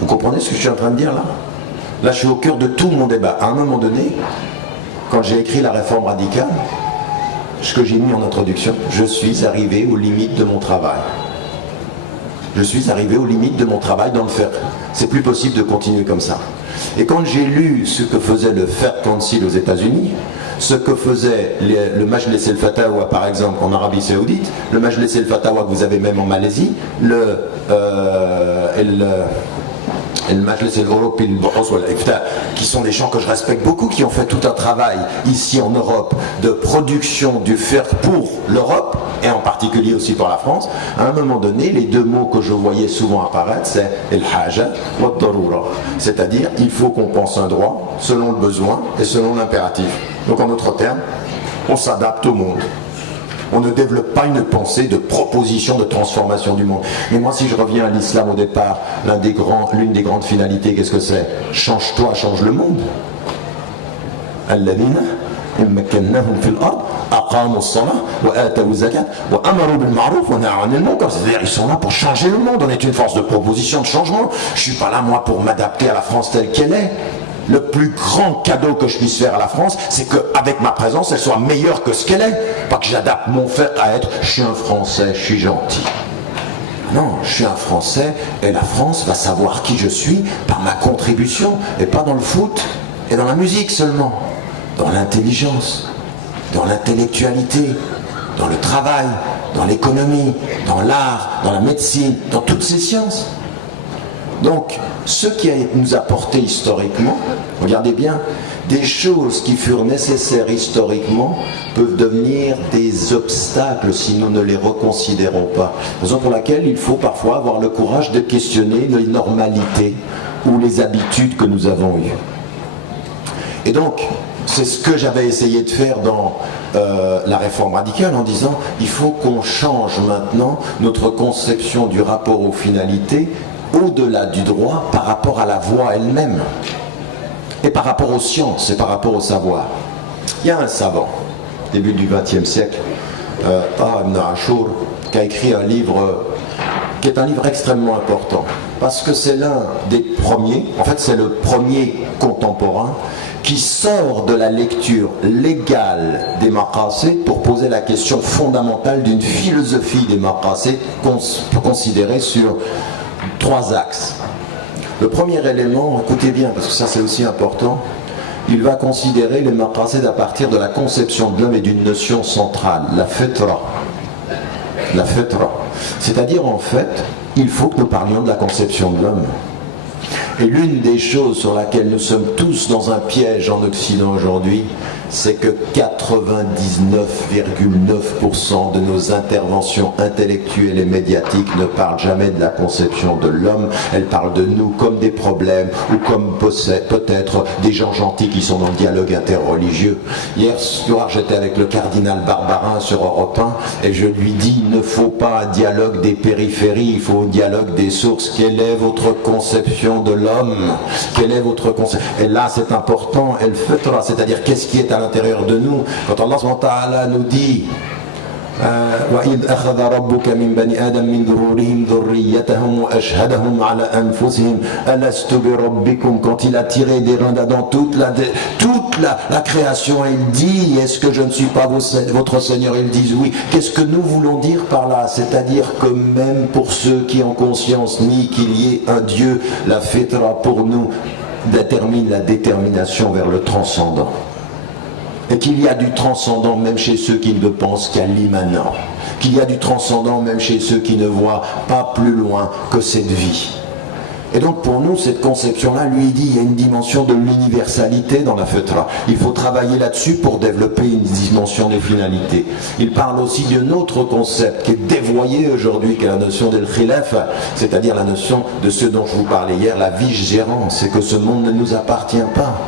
Vous comprenez ce que je suis en train de dire là? Là, je suis au cœur de tout mon débat. À un moment donné, quand j'ai écrit la réforme radicale, ce que j'ai mis en introduction, je suis arrivé aux limites de mon travail. Je suis arrivé aux limites de mon travail dans le fiqh. C'est plus possible de continuer comme ça. Et quand j'ai lu ce que faisait le Fiqh Council aux États-Unis, ce que faisait le Majlis el-Fatawa par exemple en Arabie Saoudite, le Majlis el-Fatawa que vous avez même en Malaisie, le Majlis el-Europe qui sont des gens que je respecte beaucoup, qui ont fait tout un travail ici en Europe de production du fiqh pour l'Europe et en particulier aussi pour la France. À un moment donné, les deux mots que je voyais souvent apparaître, c'est el-haja wa darura, c'est-à-dire il faut qu'on pense un droit selon le besoin et selon l'impératif. Donc en d'autres termes, on s'adapte au monde. On ne développe pas une pensée de proposition de transformation du monde. Mais moi, si je reviens à l'islam au départ, l'une des grandes finalités, qu'est-ce que c'est? Change-toi, change le monde. Alladhina immakannahum fil ard aqamu as-salah wa atawu az-zakat wa amaru bil ma'ruf wa nahaw 'anil munkar. C'est-à-dire, ils sont là pour changer le monde. On est une force de proposition, de changement. Je suis pas là, moi, pour m'adapter à la France telle qu'elle est. Le plus grand cadeau que je puisse faire à la France, c'est qu'avec ma présence, elle soit meilleure que ce qu'elle est. Pas que j'adapte mon fait à être « je suis un Français, je suis gentil ». Non, je suis un Français et la France va savoir qui je suis par ma contribution et pas dans le foot et dans la musique seulement. Dans l'intelligence, dans l'intellectualité, dans le travail, dans l'économie, dans l'art, dans la médecine, dans toutes ces sciences. Donc, ce qui nous a porté historiquement, regardez bien, des choses qui furent nécessaires historiquement peuvent devenir des obstacles si nous ne les reconsidérons pas. Raison pour laquelle il faut parfois avoir le courage de questionner les normalités ou les habitudes que nous avons eues. Et donc, c'est ce que j'avais essayé de faire dans la réforme radicale en disant il faut qu'on change maintenant notre conception du rapport aux finalités au-delà du droit par rapport à la voie elle-même. et par rapport aux sciences et par rapport au savoir. Il y a un savant, début du XXe siècle, Taha ibn Ashur, qui a écrit un livre qui est un livre extrêmement important, parce que c'est l'un des premiers, en fait c'est le premier contemporain qui sort de la lecture légale des maqasid pour poser la question fondamentale d'une philosophie des maqasid considérée sur 3 axes. Le premier élément, écoutez bien parce que ça c'est aussi important, il va considérer les maqasid à partir de la conception de l'homme et d'une notion centrale, la fitra. La fitra. C'est-à-dire en fait, il faut que nous parlions de la conception de l'homme. Et l'une des choses sur laquelle nous sommes tous dans un piège en Occident aujourd'hui, c'est que 99,9% de nos interventions intellectuelles et médiatiques ne parlent jamais de la conception de l'homme. Elles parlent de nous comme des problèmes ou comme peut-être des gens gentils qui sont dans le dialogue interreligieux. Hier soir, j'étais avec le cardinal Barbarin sur Europe 1 et je lui dis, il ne faut pas un dialogue des périphéries, il faut un dialogue des sources. Quelle est votre conception de l'homme? Quelle est votre conception? Et là, c'est important, el fitra, c'est-à-dire qu'est-ce qui est à l'intérieur de nous. Quand Allah subhanahu wa ta'ala nous dit وَإِذْ أَخَذَ رَبُّكَ مِنْ بَنِي آدَمَ مِنْ ظُهُورِهِمْ ذُرِّيَّتَهُمْ وَأَشْهَدَهُمْ عَلَى أَنفُسِهِمْ أَلَسْتُ بِرَبِّكُمْ, quand il a tiré des reins d'Adam toute la création, il dit, est-ce que je ne suis pas votre Seigneur? Ils disent oui. Qu'est-ce que nous voulons dire par là? C'est-à-dire que même pour ceux qui ont conscience ni qu'il y ait un Dieu, la fitra pour nous détermine la détermination vers le transcendant. Et qu'il y a du transcendant même chez ceux qui ne pensent qu'à l'immanent. Qu'il y a du transcendant même chez ceux qui ne voient pas plus loin que cette vie. Et donc pour nous, cette conception-là, lui dit, il y a une dimension de l'universalité dans la fitra. Il faut travailler là-dessus pour développer une dimension de finalité. Il parle aussi d'un autre concept qui est dévoyé aujourd'hui, qui est la notion de l'khilaf, c'est-à-dire la notion de ce dont je vous parlais hier, la vigérance, c'est que ce monde ne nous appartient pas.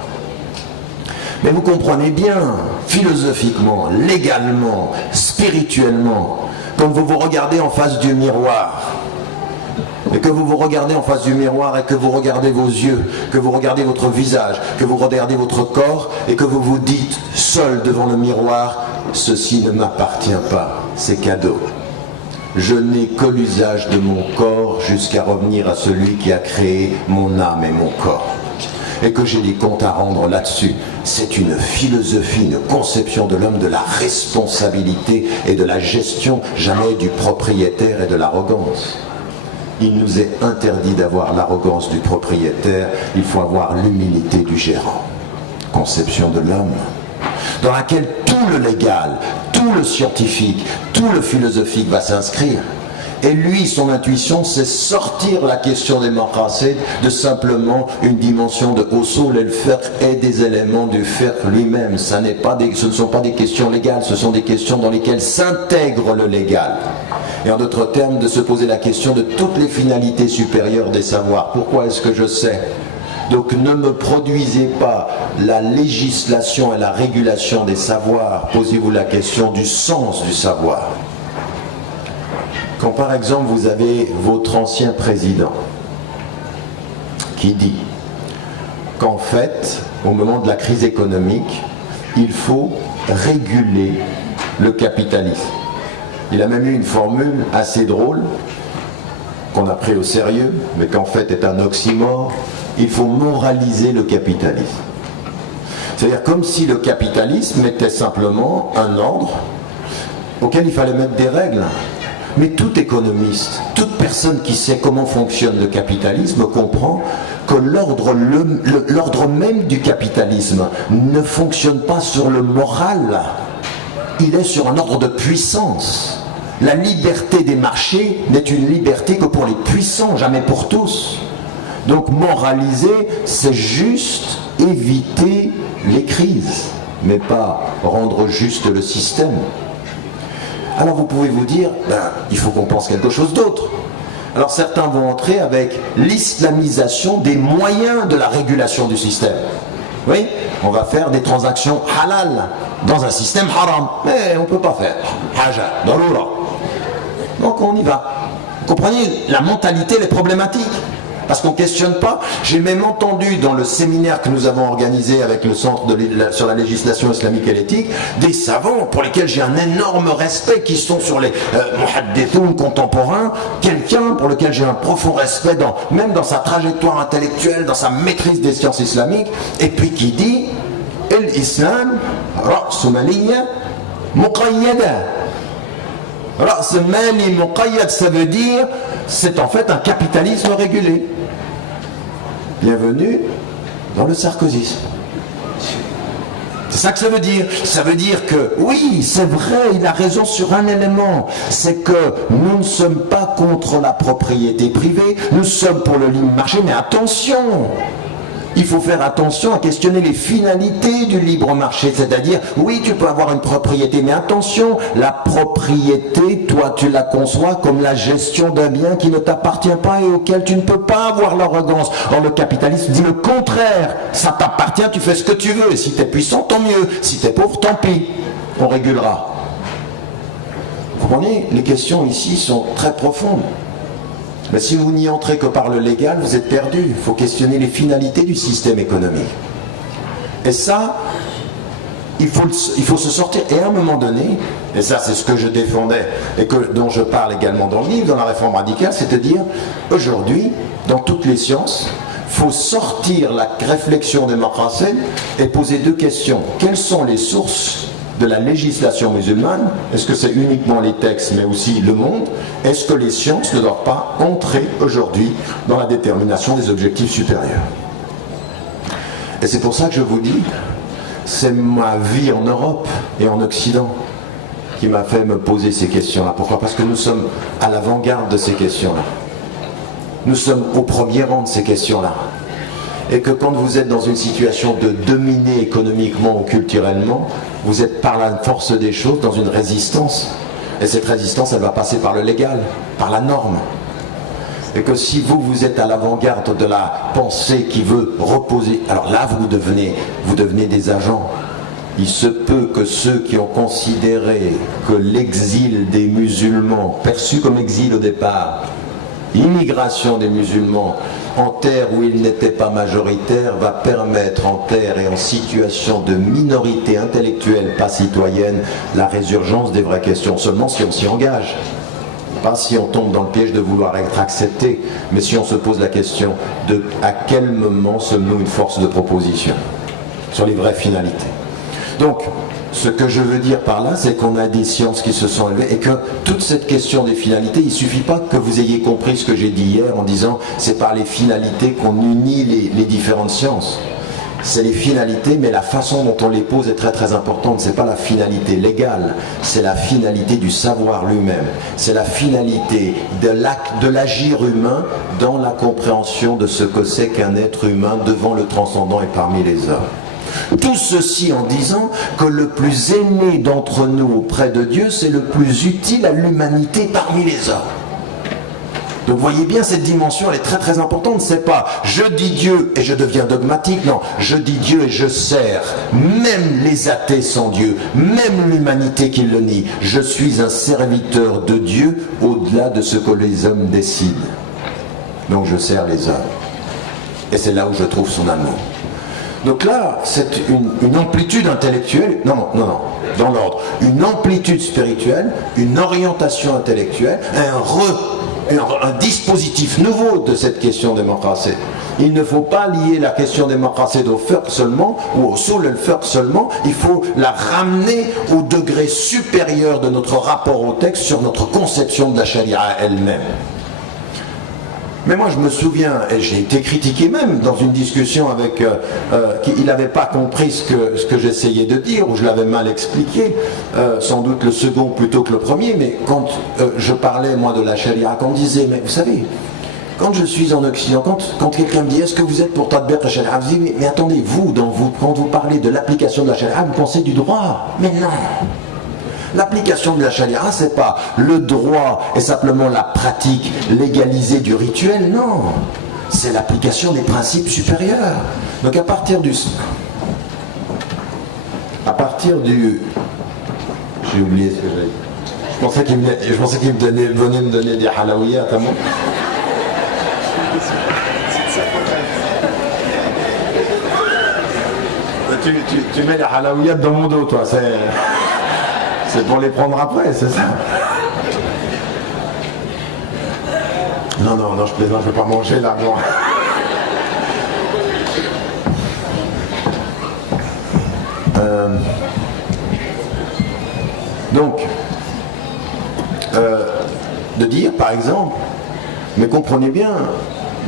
Mais vous comprenez bien, philosophiquement, légalement, spirituellement, quand vous vous regardez en face du miroir, et que vous vous regardez en face du miroir et que vous regardez vos yeux, que vous regardez votre visage, que vous regardez votre corps et que vous vous dites seul devant le miroir, ceci ne m'appartient pas, c'est cadeau. Je n'ai que l'usage de mon corps jusqu'à revenir à celui qui a créé mon âme et mon corps. Et que j'ai des comptes à rendre là-dessus. C'est une philosophie, une conception de l'homme, de la responsabilité et de la gestion, jamais du propriétaire et de l'arrogance. Il nous est interdit d'avoir l'arrogance du propriétaire, il faut avoir l'humilité du gérant. Conception de l'homme, dans laquelle tout le légal, tout le scientifique, tout le philosophique va s'inscrire. Et lui, son intuition, c'est sortir la question des maqasid de simplement une dimension de usul et le fiqh et des éléments du fiqh lui-même. Ce ne sont pas des questions légales, ce sont des questions dans lesquelles s'intègre le légal. Et en d'autres termes, de se poser la question de toutes les finalités supérieures des savoirs. Pourquoi est-ce que je sais? Donc ne me produisez pas la législation et la régulation des savoirs. Posez-vous la question du sens du savoir. Quand par exemple vous avez votre ancien président qui dit qu'en fait, au moment de la crise économique, il faut réguler le capitalisme. Il a même eu une formule assez drôle qu'on a pris au sérieux, mais qu'en fait est un oxymore. Il faut moraliser le capitalisme. C'est-à-dire comme si le capitalisme était simplement un ordre auquel il fallait mettre des règles. Mais tout économiste, toute personne qui sait comment fonctionne le capitalisme comprend que l'ordre même du capitalisme ne fonctionne pas sur le moral, il est sur un ordre de puissance. La liberté des marchés n'est une liberté que pour les puissants, jamais pour tous. Donc moraliser, c'est juste éviter les crises, mais pas rendre juste le système. Alors vous pouvez vous dire, il faut qu'on pense quelque chose d'autre. Alors certains vont entrer avec l'islamisation des moyens de la régulation du système. Oui, on va faire des transactions halal dans un système haram. Mais on ne peut pas faire. Haja, darura. Donc on y va. Vous comprenez, la mentalité, elle est problématique. Parce qu'on ne questionne pas. J'ai même entendu dans le séminaire que nous avons organisé avec le Centre sur la législation islamique et l'éthique, des savants pour lesquels j'ai un énorme respect, qui sont sur les muhaddithoun contemporains, quelqu'un pour lequel j'ai un profond respect, même dans sa trajectoire intellectuelle, dans sa maîtrise des sciences islamiques, et puis qui dit « l'islam, ra's maliyya muqayyada ». Ra's mali muqayyad, ça veut dire, c'est en fait un capitalisme régulé. Bienvenue dans le sarkozysme. C'est ça que ça veut dire. Ça veut dire que, oui, c'est vrai, il a raison sur un élément. C'est que nous ne sommes pas contre la propriété privée, nous sommes pour le libre marché, mais attention! Il faut faire attention à questionner les finalités du libre marché, c'est-à-dire, oui, tu peux avoir une propriété, mais attention, la propriété, toi, tu la conçois comme la gestion d'un bien qui ne t'appartient pas et auquel tu ne peux pas avoir l'arrogance. Or, le capitalisme dit le contraire, ça t'appartient, tu fais ce que tu veux, et si tu es puissant, tant mieux, si tu es pauvre, tant pis, on régulera. Vous comprenez, les questions ici sont très profondes. Mais si vous n'y entrez que par le légal, vous êtes perdu. Il faut questionner les finalités du système économique. Et ça, il faut se sortir. Et à un moment donné, et ça c'est ce que je défendais, et dont je parle également dans le livre, dans la réforme radicale, c'est-à-dire, aujourd'hui, dans toutes les sciences, il faut sortir la réflexion démocratique et poser deux questions. Quelles sont les sources de la législation musulmane? Est-ce que c'est uniquement les textes, mais aussi le monde? Est-ce que les sciences ne doivent pas entrer aujourd'hui dans la détermination des objectifs supérieurs? Et c'est pour ça que je vous dis, c'est ma vie en Europe et en Occident qui m'a fait me poser ces questions-là. Pourquoi? Parce que nous sommes à l'avant-garde de ces questions-là. Nous sommes au premier rang de ces questions-là. Et que quand vous êtes dans une situation de dominer économiquement ou culturellement, vous êtes par la force des choses dans une résistance. Et cette résistance, elle va passer par le légal, par la norme. Et que si vous êtes à l'avant-garde de la pensée qui veut reposer, alors là vous devenez des agents. Il se peut que ceux qui ont considéré que l'exil des musulmans, perçu comme exil au départ, l'immigration des musulmans en terre où ils n'étaient pas majoritaires, va permettre en terre et en situation de minorité intellectuelle pas citoyenne la résurgence des vraies questions, seulement si on s'y engage. Pas si on tombe dans le piège de vouloir être accepté, mais si on se pose la question de à quel moment sommes-nous une force de proposition sur les vraies finalités. Donc, ce que je veux dire par là, c'est qu'on a des sciences qui se sont élevées et que toute cette question des finalités, il ne suffit pas que vous ayez compris ce que j'ai dit hier en disant c'est par les finalités qu'on unit les différentes sciences. C'est les finalités, mais la façon dont on les pose est très très importante. C'est pas la finalité légale, c'est la finalité du savoir lui-même. C'est la finalité de l'agir humain dans la compréhension de ce que c'est qu'un être humain devant le transcendant et parmi les hommes. Tout ceci en disant que le plus aimé d'entre nous auprès de Dieu, c'est le plus utile à l'humanité parmi les hommes. Donc vous voyez bien, cette dimension, elle est très très importante. C'est pas je dis Dieu et je deviens dogmatique, non, je dis Dieu et je sers même les athées sans Dieu, même l'humanité qui le nie. Je suis un serviteur de Dieu au-delà de ce que les hommes décident. Donc je sers les hommes. Et c'est là où je trouve son amour. Donc là, c'est une amplitude intellectuelle, non, dans l'ordre, une amplitude spirituelle, une orientation intellectuelle, un dispositif nouveau de cette question démocratie. Il ne faut pas lier la question démocratie au FERC seulement, ou au Soul el FERC seulement, il faut la ramener au degré supérieur de notre rapport au texte sur notre conception de la charia elle-même. Mais moi je me souviens, et j'ai été critiqué même dans une discussion avec il n'avait pas compris ce que j'essayais de dire, ou je l'avais mal expliqué, sans doute le second plutôt que le premier, mais quand je parlais moi de la charia, quand on disait, mais vous savez, quand je suis en Occident, quand quelqu'un me dit est-ce que vous êtes pour t'admettre la charia, je dis mais attendez, quand vous parlez de l'application de la charia, vous pensez du droit, mais non. L'application de la charia, c'est pas le droit et simplement la pratique légalisée du rituel, non. C'est l'application des principes supérieurs. Donc à partir du... J'ai oublié ce que j'avais dit. Je pensais qu'il venait me donner des halawiyat à moi. tu mets les halaouillates dans mon dos, toi. C'est pour les prendre après, c'est ça? Non, je plaisante, je ne vais pas manger là, bon. Donc, de dire, par exemple, mais comprenez bien,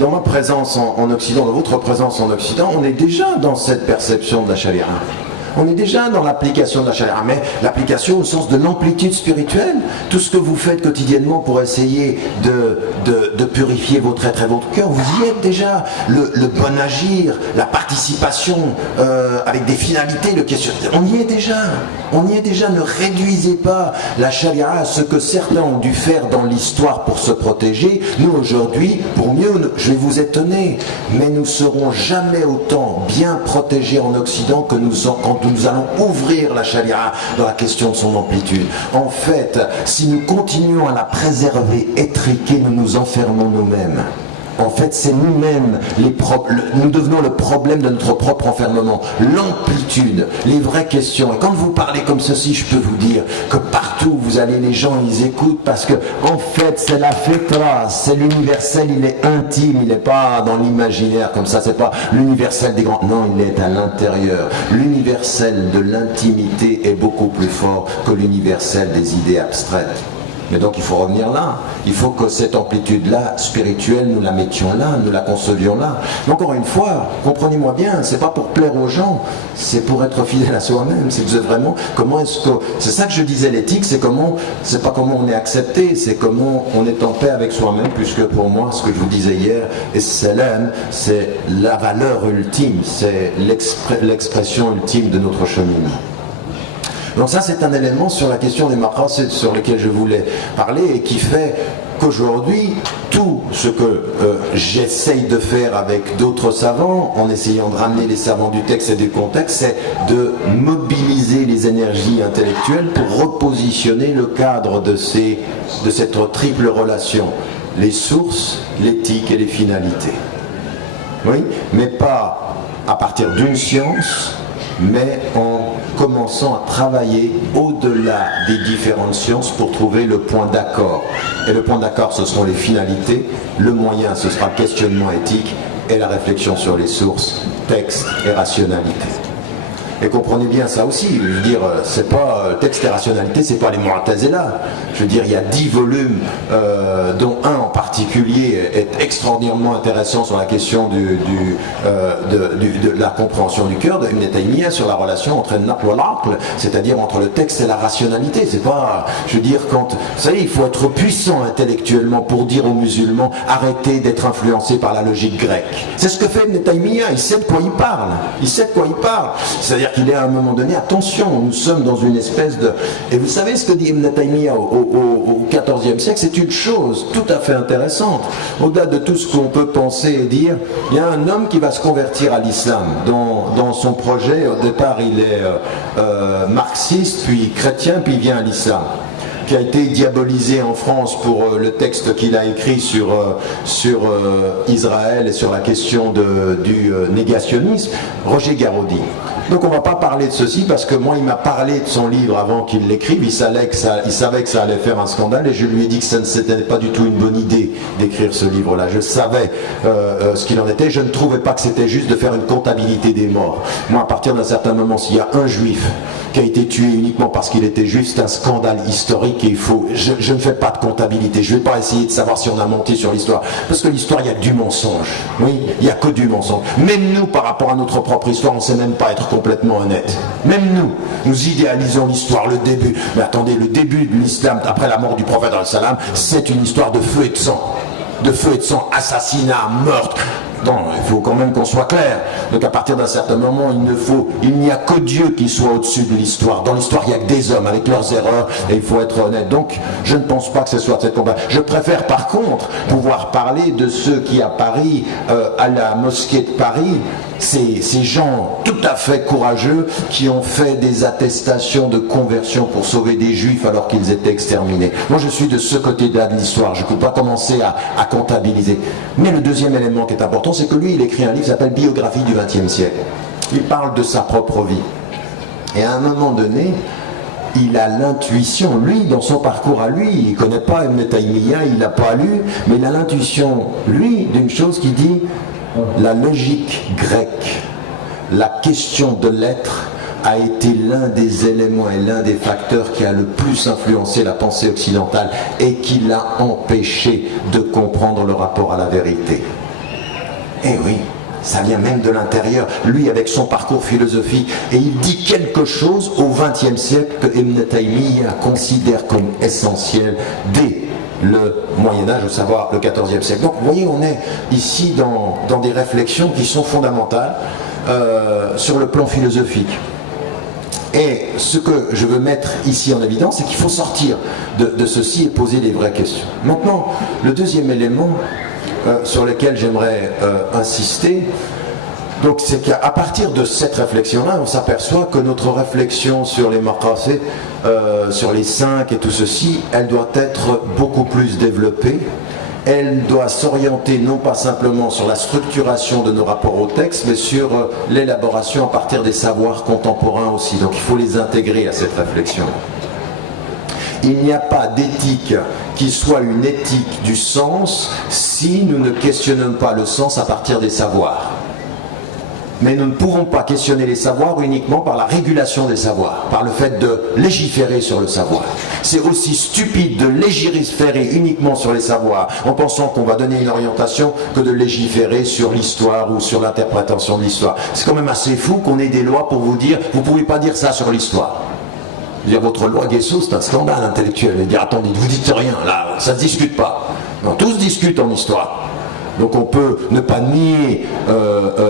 dans ma présence en Occident, dans votre présence en Occident, on est déjà dans cette perception de la charia. On est déjà dans l'application de la charia, mais l'application au sens de l'amplitude spirituelle. Tout ce que vous faites quotidiennement pour essayer de purifier votre être et votre cœur, vous y êtes déjà. Le bon agir, la participation avec des finalités, le questionnement, on y est déjà. On y est déjà. Ne réduisez pas la charia à ce que certains ont dû faire dans l'histoire pour se protéger. Nous aujourd'hui, pour mieux, je vais vous étonner, mais nous ne serons jamais autant bien protégés en Occident que quand nous allons ouvrir la charia dans la question de son amplitude. En fait, si nous continuons à la préserver étriquée, nous nous enfermons nous-mêmes. En fait, c'est nous-mêmes, nous devenons le problème de notre propre enfermement. L'amplitude, les vraies questions. Et quand vous parlez comme ceci, je peux vous dire que partout où vous allez, les gens, ils écoutent parce que, en fait, c'est la fitra, c'est l'universel, il est intime, il n'est pas dans l'imaginaire comme ça, c'est pas l'universel des grands. Non, il est à l'intérieur. L'universel de l'intimité est beaucoup plus fort que l'universel des idées abstraites. Mais donc il faut revenir là, il faut que cette amplitude-là, spirituelle, nous la mettions là, nous la concevions là. Mais encore une fois, comprenez-moi bien, c'est pas pour plaire aux gens, c'est pour être fidèle à soi-même. C'est vraiment, comment est-ce que... C'est ça que je disais, l'éthique, c'est pas comment on est accepté, c'est comment on est en paix avec soi-même, puisque pour moi, ce que je vous disais hier, et c'est la valeur ultime, c'est l'expression ultime de notre cheminement. Donc ça, c'est un élément sur la question des maqasid sur lequel je voulais parler et qui fait qu'aujourd'hui, tout ce que j'essaye de faire avec d'autres savants, en essayant de ramener les savants du texte et du contexte, c'est de mobiliser les énergies intellectuelles pour repositionner le cadre de cette triple relation, les sources, l'éthique et les finalités. Oui, mais pas à partir d'une science, mais en commençant à travailler au-delà des différentes sciences pour trouver le point d'accord. Et le point d'accord, ce seront les finalités, le moyen, ce sera le questionnement éthique et la réflexion sur les sources, texte et rationalité. Et comprenez bien ça aussi, je veux dire, c'est pas texte et rationalité, c'est pas les Mu'tazila. Je veux dire, il y a 10 volumes, dont un en particulier est extraordinairement intéressant sur la question de la compréhension du cœur, de Ibn Taymiyyah, sur la relation entre le naql et l'aql, c'est-à-dire entre le texte et la rationalité. C'est pas, je veux dire, vous savez, il faut être puissant intellectuellement pour dire aux musulmans, arrêtez d'être influencés par la logique grecque. C'est ce que fait Ibn Taymiyyah, il sait de quoi il parle. Il sait de quoi il parle. C'est-à-dire qu'il est à un moment donné, attention, nous sommes dans une espèce de... Et vous savez ce que dit Ibn Taymiyyah au XIVe siècle, c'est une chose tout à fait intéressante. Au-delà de tout ce qu'on peut penser et dire, il y a un homme qui va se convertir à l'islam. Dans son projet, au départ, il est marxiste, puis chrétien, puis il vient à l'islam, qui a été diabolisé en France pour le texte qu'il a écrit sur Israël et sur la question du négationnisme, Roger Garaudy. Donc on ne va pas parler de ceci parce que moi il m'a parlé de son livre avant qu'il l'écrive, il savait que ça allait faire un scandale et je lui ai dit que ce n'était pas du tout une bonne idée d'écrire ce livre-là. Je savais ce qu'il en était, je ne trouvais pas que c'était juste de faire une comptabilité des morts. Moi à partir d'un certain moment, s'il y a un juif qui a été tué uniquement parce qu'il était juif, c'est un scandale historique et il faut... Je ne fais pas de comptabilité, je ne vais pas essayer de savoir si on a menti sur l'histoire, parce que l'histoire il y a du mensonge, oui, il n'y a que du mensonge. Même nous par rapport à notre propre histoire, on ne sait même pas être complètement honnête. Même nous idéalisons l'histoire, le début. Mais attendez, le début de l'islam, après la mort du prophète, c'est une histoire de feu et de sang. De feu et de sang, assassinat, meurtre. Non, il faut quand même qu'on soit clair. Donc à partir d'un certain moment, il n'y a que Dieu qui soit au-dessus de l'histoire. Dans l'histoire, il n'y a que des hommes avec leurs erreurs et il faut être honnête. Donc je ne pense pas que ce soit cette combat. Je préfère par contre pouvoir parler de ceux qui à Paris, à la mosquée de Paris, ces gens tout à fait courageux qui ont fait des attestations de conversion pour sauver des juifs alors qu'ils étaient exterminés. Moi je suis de ce côté-là de l'histoire, je ne peux pas commencer à comptabiliser. Mais le deuxième élément qui est important, c'est que lui il écrit un livre qui s'appelle Biographie du XXe siècle. il parle de sa propre vie. Et à un moment donné, il a l'intuition, lui, dans son parcours à lui, il ne connaît pas Ibn Taymiyyah, il ne l'a pas lu, mais il a l'intuition, lui, d'une chose qui dit la logique grecque, la question de l'être a été l'un des éléments et l'un des facteurs qui a le plus influencé la pensée occidentale et qui l'a empêché de comprendre le rapport à la vérité. Eh oui, ça vient même de l'intérieur, lui avec son parcours philosophique, et il dit quelque chose au XXe siècle que Ibn Taymiyyah considère comme essentiel dès le Moyen-Âge, à savoir le XIVe siècle. Donc vous voyez, on est ici dans des réflexions qui sont fondamentales sur le plan philosophique. Et ce que je veux mettre ici en évidence, c'est qu'il faut sortir de ceci et poser les vraies questions. Maintenant, le deuxième élément sur lequel j'aimerais insister, donc c'est qu'à partir de cette réflexion-là, on s'aperçoit que notre réflexion sur les maqasid, sur les cinq et tout ceci, elle doit être beaucoup plus développée. Elle doit s'orienter non pas simplement sur la structuration de nos rapports au texte, mais sur l'élaboration à partir des savoirs contemporains aussi. Donc il faut les intégrer à cette réflexion. Il n'y a pas d'éthique qui soit une éthique du sens si nous ne questionnons pas le sens à partir des savoirs. Mais nous ne pouvons pas questionner les savoirs uniquement par la régulation des savoirs, par le fait de légiférer sur le savoir. C'est aussi stupide de légiférer uniquement sur les savoirs en pensant qu'on va donner une orientation que de légiférer sur l'histoire ou sur l'interprétation de l'histoire. C'est quand même assez fou qu'on ait des lois pour vous dire vous ne pouvez pas dire ça sur l'histoire. Dire votre loi Guesso, c'est un scandale intellectuel. Et dire attendez, vous dites rien, là, ça ne se discute pas. Non, tout se discute en histoire. Donc on peut ne pas nier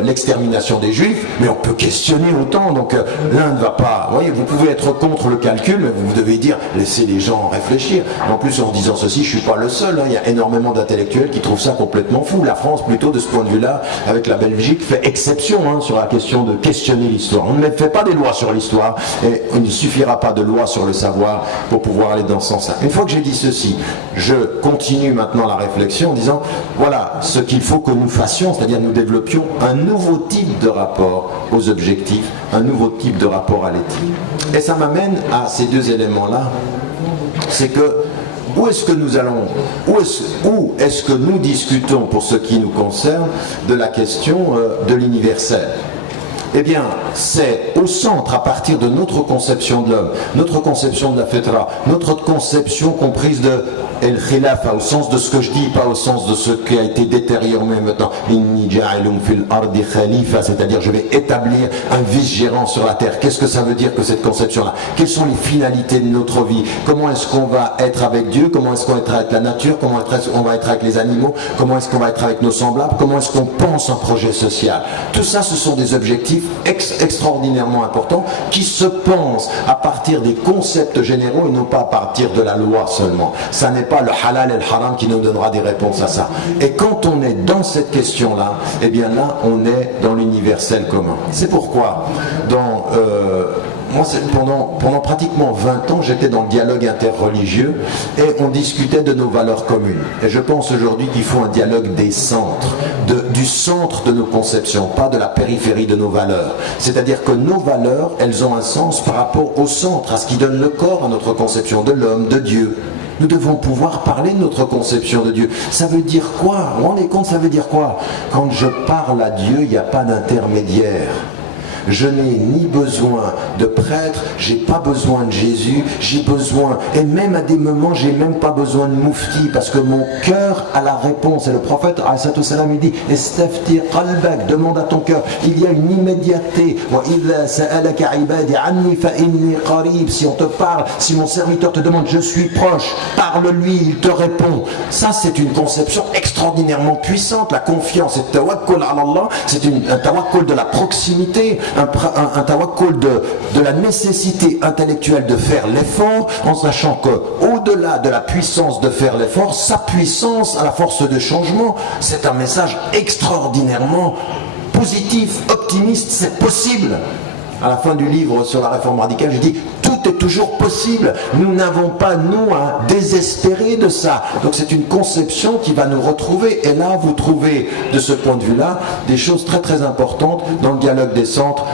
l'extermination des Juifs, mais on peut questionner autant. Donc l'un ne va pas... Vous voyez, vous pouvez être contre le calcul, mais vous devez dire, laissez les gens réfléchir. En plus, en disant ceci, je ne suis pas le seul. Il y a énormément d'intellectuels qui trouvent ça complètement fou. La France, plutôt, de ce point de vue-là, avec la Belgique, fait exception sur la question de questionner l'histoire. On ne fait pas des lois sur l'histoire, et il ne suffira pas de lois sur le savoir pour pouvoir aller dans ce sens-là. Une fois que j'ai dit ceci, je continue maintenant la réflexion en disant, voilà, ce qu'il faut que nous fassions, c'est-à-dire nous développions un nouveau type de rapport aux objectifs, un nouveau type de rapport à l'éthique. Et ça m'amène à ces deux éléments-là, c'est que où est-ce que nous allons, où est-ce que nous discutons pour ce qui nous concerne de la question de l'universel? Eh bien, c'est au centre, à partir de notre conception de l'homme, notre conception de la fitra, notre conception comprise de El Khilafa, au sens de ce que je dis, pas au sens de ce qui a été détérioré maintenant. Inni ja'ilun fil ardi khalifa, c'est-à-dire je vais établir un vice-gérant sur la terre. Qu'est-ce que ça veut dire que cette conception-là? Quelles sont les finalités de notre vie? Comment est-ce qu'on va être avec Dieu? Comment est-ce qu'on va être avec la nature? Comment est-ce qu'on va être avec les animaux? Comment est-ce qu'on va être avec nos semblables? Comment est-ce qu'on pense un projet social? Tout ça, ce sont des objectifs extraordinairement importants qui se pensent à partir des concepts généraux et non pas à partir de la loi seulement. Ça n'est pas le halal et le haram qui nous donnera des réponses à ça. Et quand on est dans cette question-là, eh bien là, on est dans l'universel commun. C'est pourquoi, moi, pendant pratiquement 20 ans, j'étais dans le dialogue interreligieux et on discutait de nos valeurs communes. Et je pense aujourd'hui qu'il faut un dialogue des centres, du centre de nos conceptions, pas de la périphérie de nos valeurs. C'est-à-dire que nos valeurs, elles ont un sens par rapport au centre, à ce qui donne le corps à notre conception de l'homme, de Dieu. Nous devons pouvoir parler de notre conception de Dieu. Ça veut dire quoi? Vous vous rendez compte, ça veut dire quoi? Quand je parle à Dieu, il n'y a pas d'intermédiaire. Je n'ai ni besoin de prêtre, j'ai pas besoin de Jésus, j'ai besoin, et même à des moments, j'ai même pas besoin de moufti, parce que mon cœur a la réponse. Et le prophète, il dit, Estafti qalbak, demande à ton cœur. Il y a une immédiateté. Si on te parle, si mon serviteur te demande, je suis proche, parle-lui, il te répond. Ça, c'est une conception extraordinairement puissante. La confiance, et tawakkul ala Allah, c'est un tawakkul de la proximité. Un tawakkul de la nécessité intellectuelle de faire l'effort, en sachant que au-delà de la puissance de faire l'effort, sa puissance à la force de changement, c'est un message extraordinairement positif, optimiste, c'est possible. À la fin du livre sur la réforme radicale, je dis tout est toujours possible. Nous n'avons pas, nous, à désespérer de ça. Donc c'est une conception qui va nous retrouver. Et là, vous trouvez, de ce point de vue-là, des choses très très importantes dans le dialogue des centres,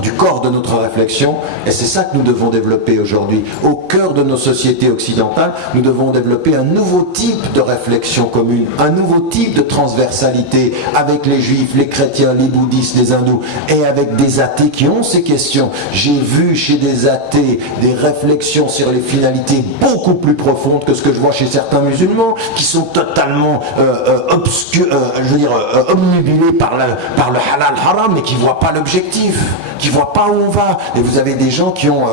du corps de notre réflexion. Et c'est ça que nous devons développer aujourd'hui. Au cœur de nos sociétés occidentales, nous devons développer un nouveau type de réflexion commune, un nouveau type de transversalité avec les juifs, les chrétiens, les bouddhistes, les hindous, et avec des athées qui ont ces questions. J'ai vu chez des athées des réflexions sur les finalités beaucoup plus profondes que ce que je vois chez certains musulmans qui sont totalement obnubilés par le halal haram mais qui ne voient pas l'objectif, qui ne voient pas où on va. Et vous avez des gens qui ont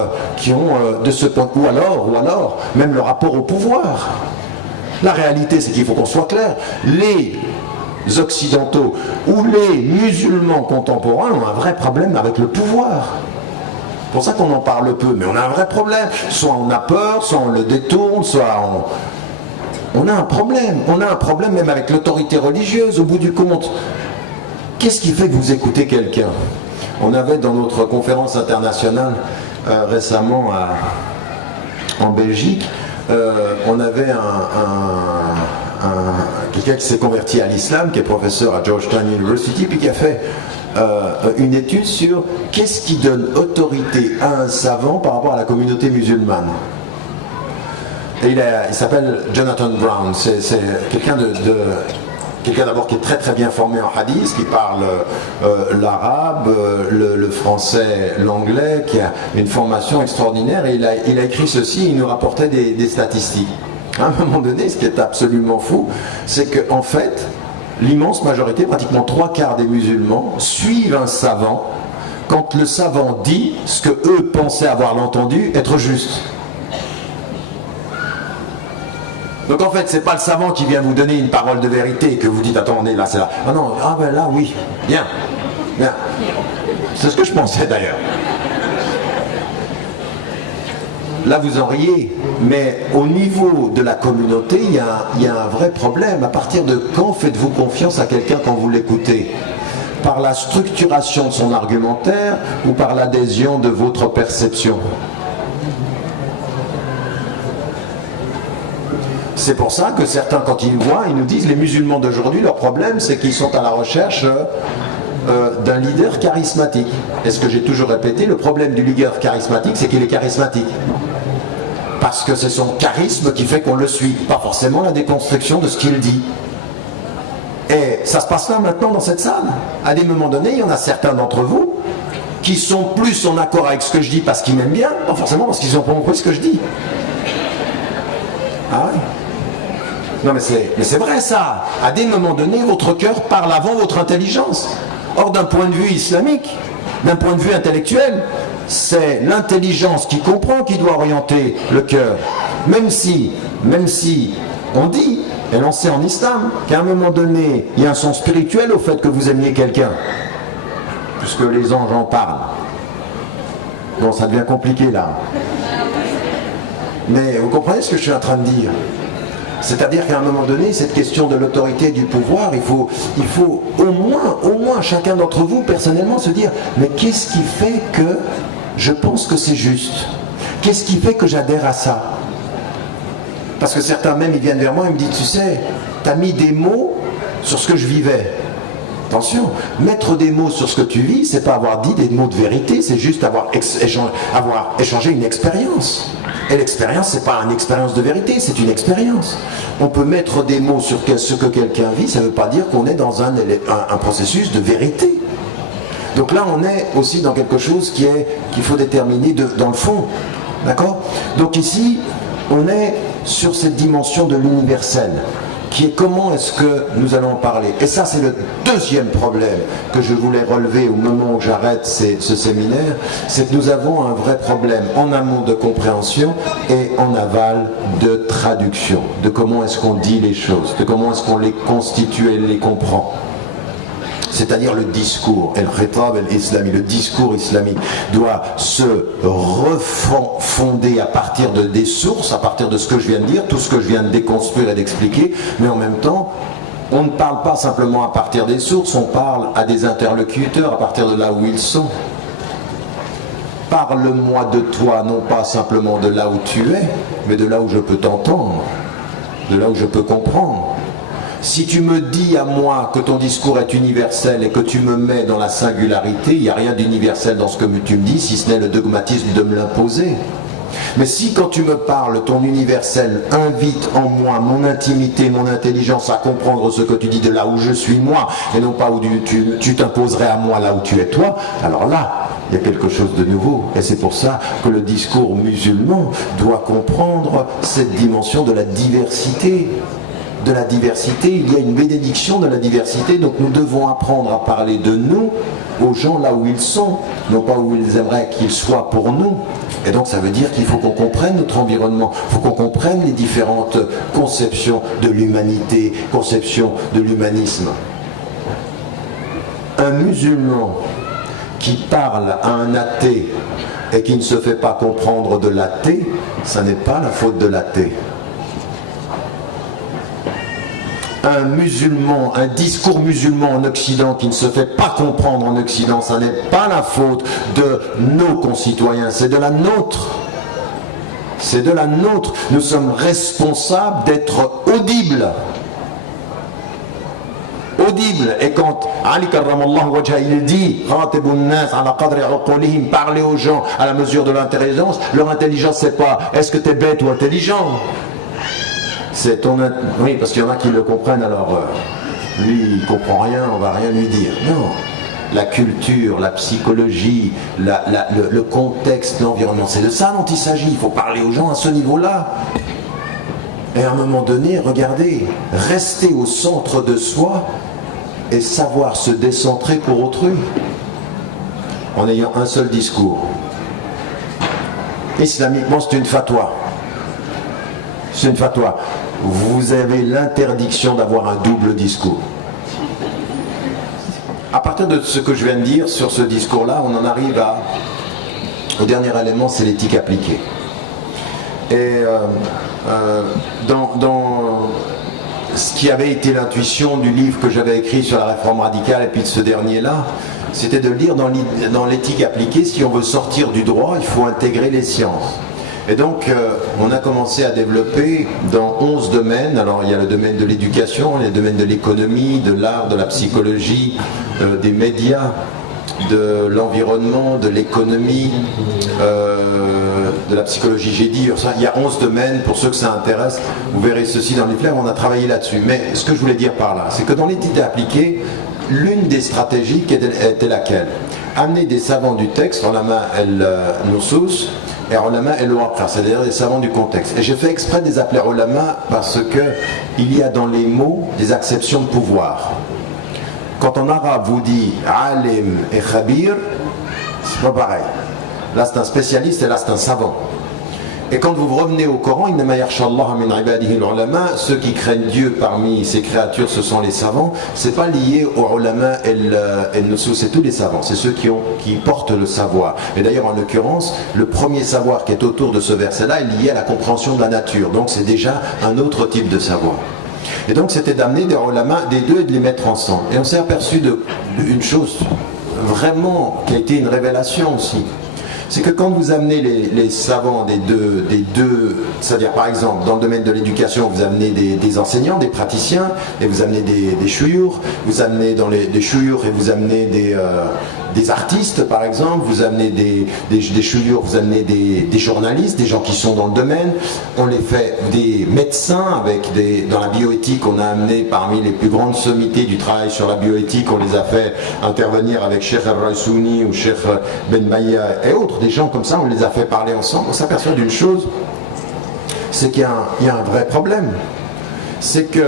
de ce point ou alors même le rapport au pouvoir. La réalité, c'est qu'il faut qu'on soit clair. Les occidentaux ou les musulmans contemporains ont un vrai problème avec le pouvoir. C'est pour ça qu'on en parle peu, mais on a un vrai problème. Soit on a peur, soit on le détourne, soit on a un problème. On a un problème même avec l'autorité religieuse, au bout du compte. Qu'est-ce qui fait que vous écoutez quelqu'un? On avait dans notre conférence internationale récemment en Belgique, on avait quelqu'un qui s'est converti à l'islam, qui est professeur à Georgetown University, puis qui a fait une étude sur qu'est-ce qui donne autorité à un savant par rapport à la communauté musulmane. Et il s'appelle Jonathan Brown. C'est quelqu'un quelqu'un d'abord qui est très très bien formé en hadith, qui parle l'arabe, le français, l'anglais, qui a une formation extraordinaire, et il a écrit ceci, il nous rapportait des statistiques. À un moment donné, ce qui est absolument fou, c'est qu'en fait, l'immense majorité, pratiquement 3/4 des musulmans, suivent un savant quand le savant dit ce que eux pensaient avoir entendu être juste. Donc en fait, c'est pas le savant qui vient vous donner une parole de vérité et que vous dites attendez, là c'est là. Ah non, ah ben là oui, bien. C'est ce que je pensais d'ailleurs. Là vous en riez, mais au niveau de la communauté, il y a un vrai problème. À partir de quand faites-vous confiance à quelqu'un quand vous l'écoutez? Par la structuration de son argumentaire ou par l'adhésion de votre perception? C'est pour ça que certains, quand ils voient, ils nous disent les musulmans d'aujourd'hui, leur problème c'est qu'ils sont à la recherche d'un leader charismatique. Et ce que j'ai toujours répété, le problème du leader charismatique, c'est qu'il est charismatique. Parce que c'est son charisme qui fait qu'on le suit, pas forcément la déconstruction de ce qu'il dit. Et ça se passe là maintenant dans cette salle. À des moments donnés, il y en a certains d'entre vous qui sont plus en accord avec ce que je dis parce qu'ils m'aiment bien, pas forcément parce qu'ils ont pas compris ce que je dis. Ah ouais. Non mais c'est vrai ça. À des moments donnés, votre cœur parle avant votre intelligence. Or d'un point de vue islamique, d'un point de vue intellectuel, c'est l'intelligence qui comprend qui doit orienter le cœur. Même si on dit, et l'on sait en islam, qu'à un moment donné, il y a un sens spirituel au fait que vous aimiez quelqu'un. Puisque les anges en parlent. Bon, ça devient compliqué là. Mais vous comprenez ce que je suis en train de dire? C'est-à-dire qu'à un moment donné, cette question de l'autorité et du pouvoir, il faut au moins chacun d'entre vous, personnellement, se dire mais qu'est-ce qui fait que je pense que c'est juste? Qu'est-ce qui fait que j'adhère à ça? Parce que certains même, ils viennent vers moi et me disent tu sais, tu as mis des mots sur ce que je vivais. Attention, mettre des mots sur ce que tu vis, c'est pas avoir dit des mots de vérité, c'est juste avoir échangé une expérience. Et l'expérience, c'est pas une expérience de vérité, c'est une expérience. On peut mettre des mots sur ce que quelqu'un vit, ça ne veut pas dire qu'on est dans un processus de vérité. Donc là, on est aussi dans quelque chose qu'il faut déterminer dans le fond. D'accord? Donc ici, on est sur cette dimension de l'universel, qui est comment est-ce que nous allons en parler. Et ça, c'est le deuxième problème que je voulais relever au moment où j'arrête ce séminaire, c'est que nous avons un vrai problème en amont de compréhension et en aval de traduction, de comment est-ce qu'on dit les choses, de comment est-ce qu'on les constitue et les comprend. C'est-à-dire le discours, le discours islamique doit se refonder à partir des sources, à partir de ce que je viens de dire, tout ce que je viens de déconstruire et d'expliquer, mais en même temps, on ne parle pas simplement à partir des sources, on parle à des interlocuteurs à partir de là où ils sont. Parle-moi de toi, non pas simplement de là où tu es, mais de là où je peux t'entendre, de là où je peux comprendre. Si tu me dis à moi que ton discours est universel et que tu me mets dans la singularité, il n'y a rien d'universel dans ce que tu me dis, si ce n'est le dogmatisme de me l'imposer. Mais si quand tu me parles, ton universel invite en moi mon intimité, mon intelligence à comprendre ce que tu dis de là où je suis moi, et non pas où tu t'imposerais à moi là où tu es toi, alors là, il y a quelque chose de nouveau. Et c'est pour ça que le discours musulman doit comprendre cette dimension de la diversité. De la diversité, il y a une bénédiction de la diversité, donc nous devons apprendre à parler de nous aux gens là où ils sont, non pas où ils aimeraient qu'ils soient pour nous. Et donc ça veut dire qu'il faut qu'on comprenne notre environnement, il faut qu'on comprenne les différentes conceptions de l'humanité, conceptions de l'humanisme. Un musulman qui parle à un athée et qui ne se fait pas comprendre de l'athée, ça n'est pas la faute de l'athée. Un musulman, un discours musulman en Occident qui ne se fait pas comprendre en Occident, ça n'est pas la faute de nos concitoyens, c'est de la nôtre. C'est de la nôtre. Nous sommes responsables d'être audibles. Audible. Et quand Ali karramallahu wajha il dit parlez aux gens à la mesure de l'intelligence, leur intelligence c'est pas est-ce que tu es bête ou intelligent. C'est ton... Oui, parce qu'il y en a qui le comprennent, alors lui, il ne comprend rien, on ne va rien lui dire. Non, la culture, la psychologie, le contexte, l'environnement, c'est de ça dont il s'agit. Il faut parler aux gens à ce niveau-là. Et à un moment donné, regardez, rester au centre de soi et savoir se décentrer pour autrui, en ayant un seul discours. Islamiquement, c'est une fatwa. C'est une fatwa. Vous avez l'interdiction d'avoir un double discours. À partir de ce que je viens de dire sur ce discours-là, on en arrive au dernier élément, c'est l'éthique appliquée. Et dans ce qui avait été l'intuition du livre que j'avais écrit sur la réforme radicale et puis de ce dernier-là, c'était de lire dans l'éthique appliquée, si on veut sortir du droit, il faut intégrer les sciences. Et donc, on a commencé à développer dans 11 domaines. Alors, il y a le domaine de l'éducation, il y a le domaine de l'économie, de l'art, de la psychologie, des médias, de l'environnement, de l'économie, de la psychologie. J'ai dit, il y a 11 domaines, pour ceux que ça intéresse, vous verrez ceci dans les fleurs, on a travaillé là-dessus. Mais ce que je voulais dire par là, c'est que dans l'éthique appliquée, l'une des stratégies était laquelle? Amener des savants du texte, ulama el-nusus, et ulama el-waqar, c'est-à-dire des savants du contexte. Et j'ai fait exprès de les appeler ulama parce qu'il y a dans les mots des acceptions de pouvoir. Quand en arabe vous dit alim et khabir, c'est pas pareil. Là c'est un spécialiste et là c'est un savant. Et quand vous revenez au Coran, ceux qui craignent Dieu parmi ces créatures, ce sont les savants. C'est pas lié aux ulama el-nusus, c'est tous les savants, c'est ceux qui portent le savoir. Et d'ailleurs, en l'occurrence, le premier savoir qui est autour de ce verset-là est lié à la compréhension de la nature. Donc c'est déjà un autre type de savoir. Et donc c'était d'amener des ulama des deux et de les mettre ensemble. Et on s'est aperçu d'une chose vraiment qui a été une révélation aussi. C'est que quand vous amenez les savants des deux, c'est-à-dire par exemple dans le domaine de l'éducation, vous amenez des enseignants, des praticiens, et vous amenez des chouyours, vous amenez dans des chouyours et vous amenez des artistes par exemple, vous amenez des chouyours, vous amenez des journalistes, des gens qui sont dans le domaine, on les fait des médecins dans la bioéthique, on a amené parmi les plus grandes sommités du travail sur la bioéthique, on les a fait intervenir avec Cheikh Al-Raïsouni ou Cheikh Ben Maya et autres. Des gens comme ça, on les a fait parler ensemble. On s'aperçoit d'une chose, c'est qu'il y a un vrai problème. C'est que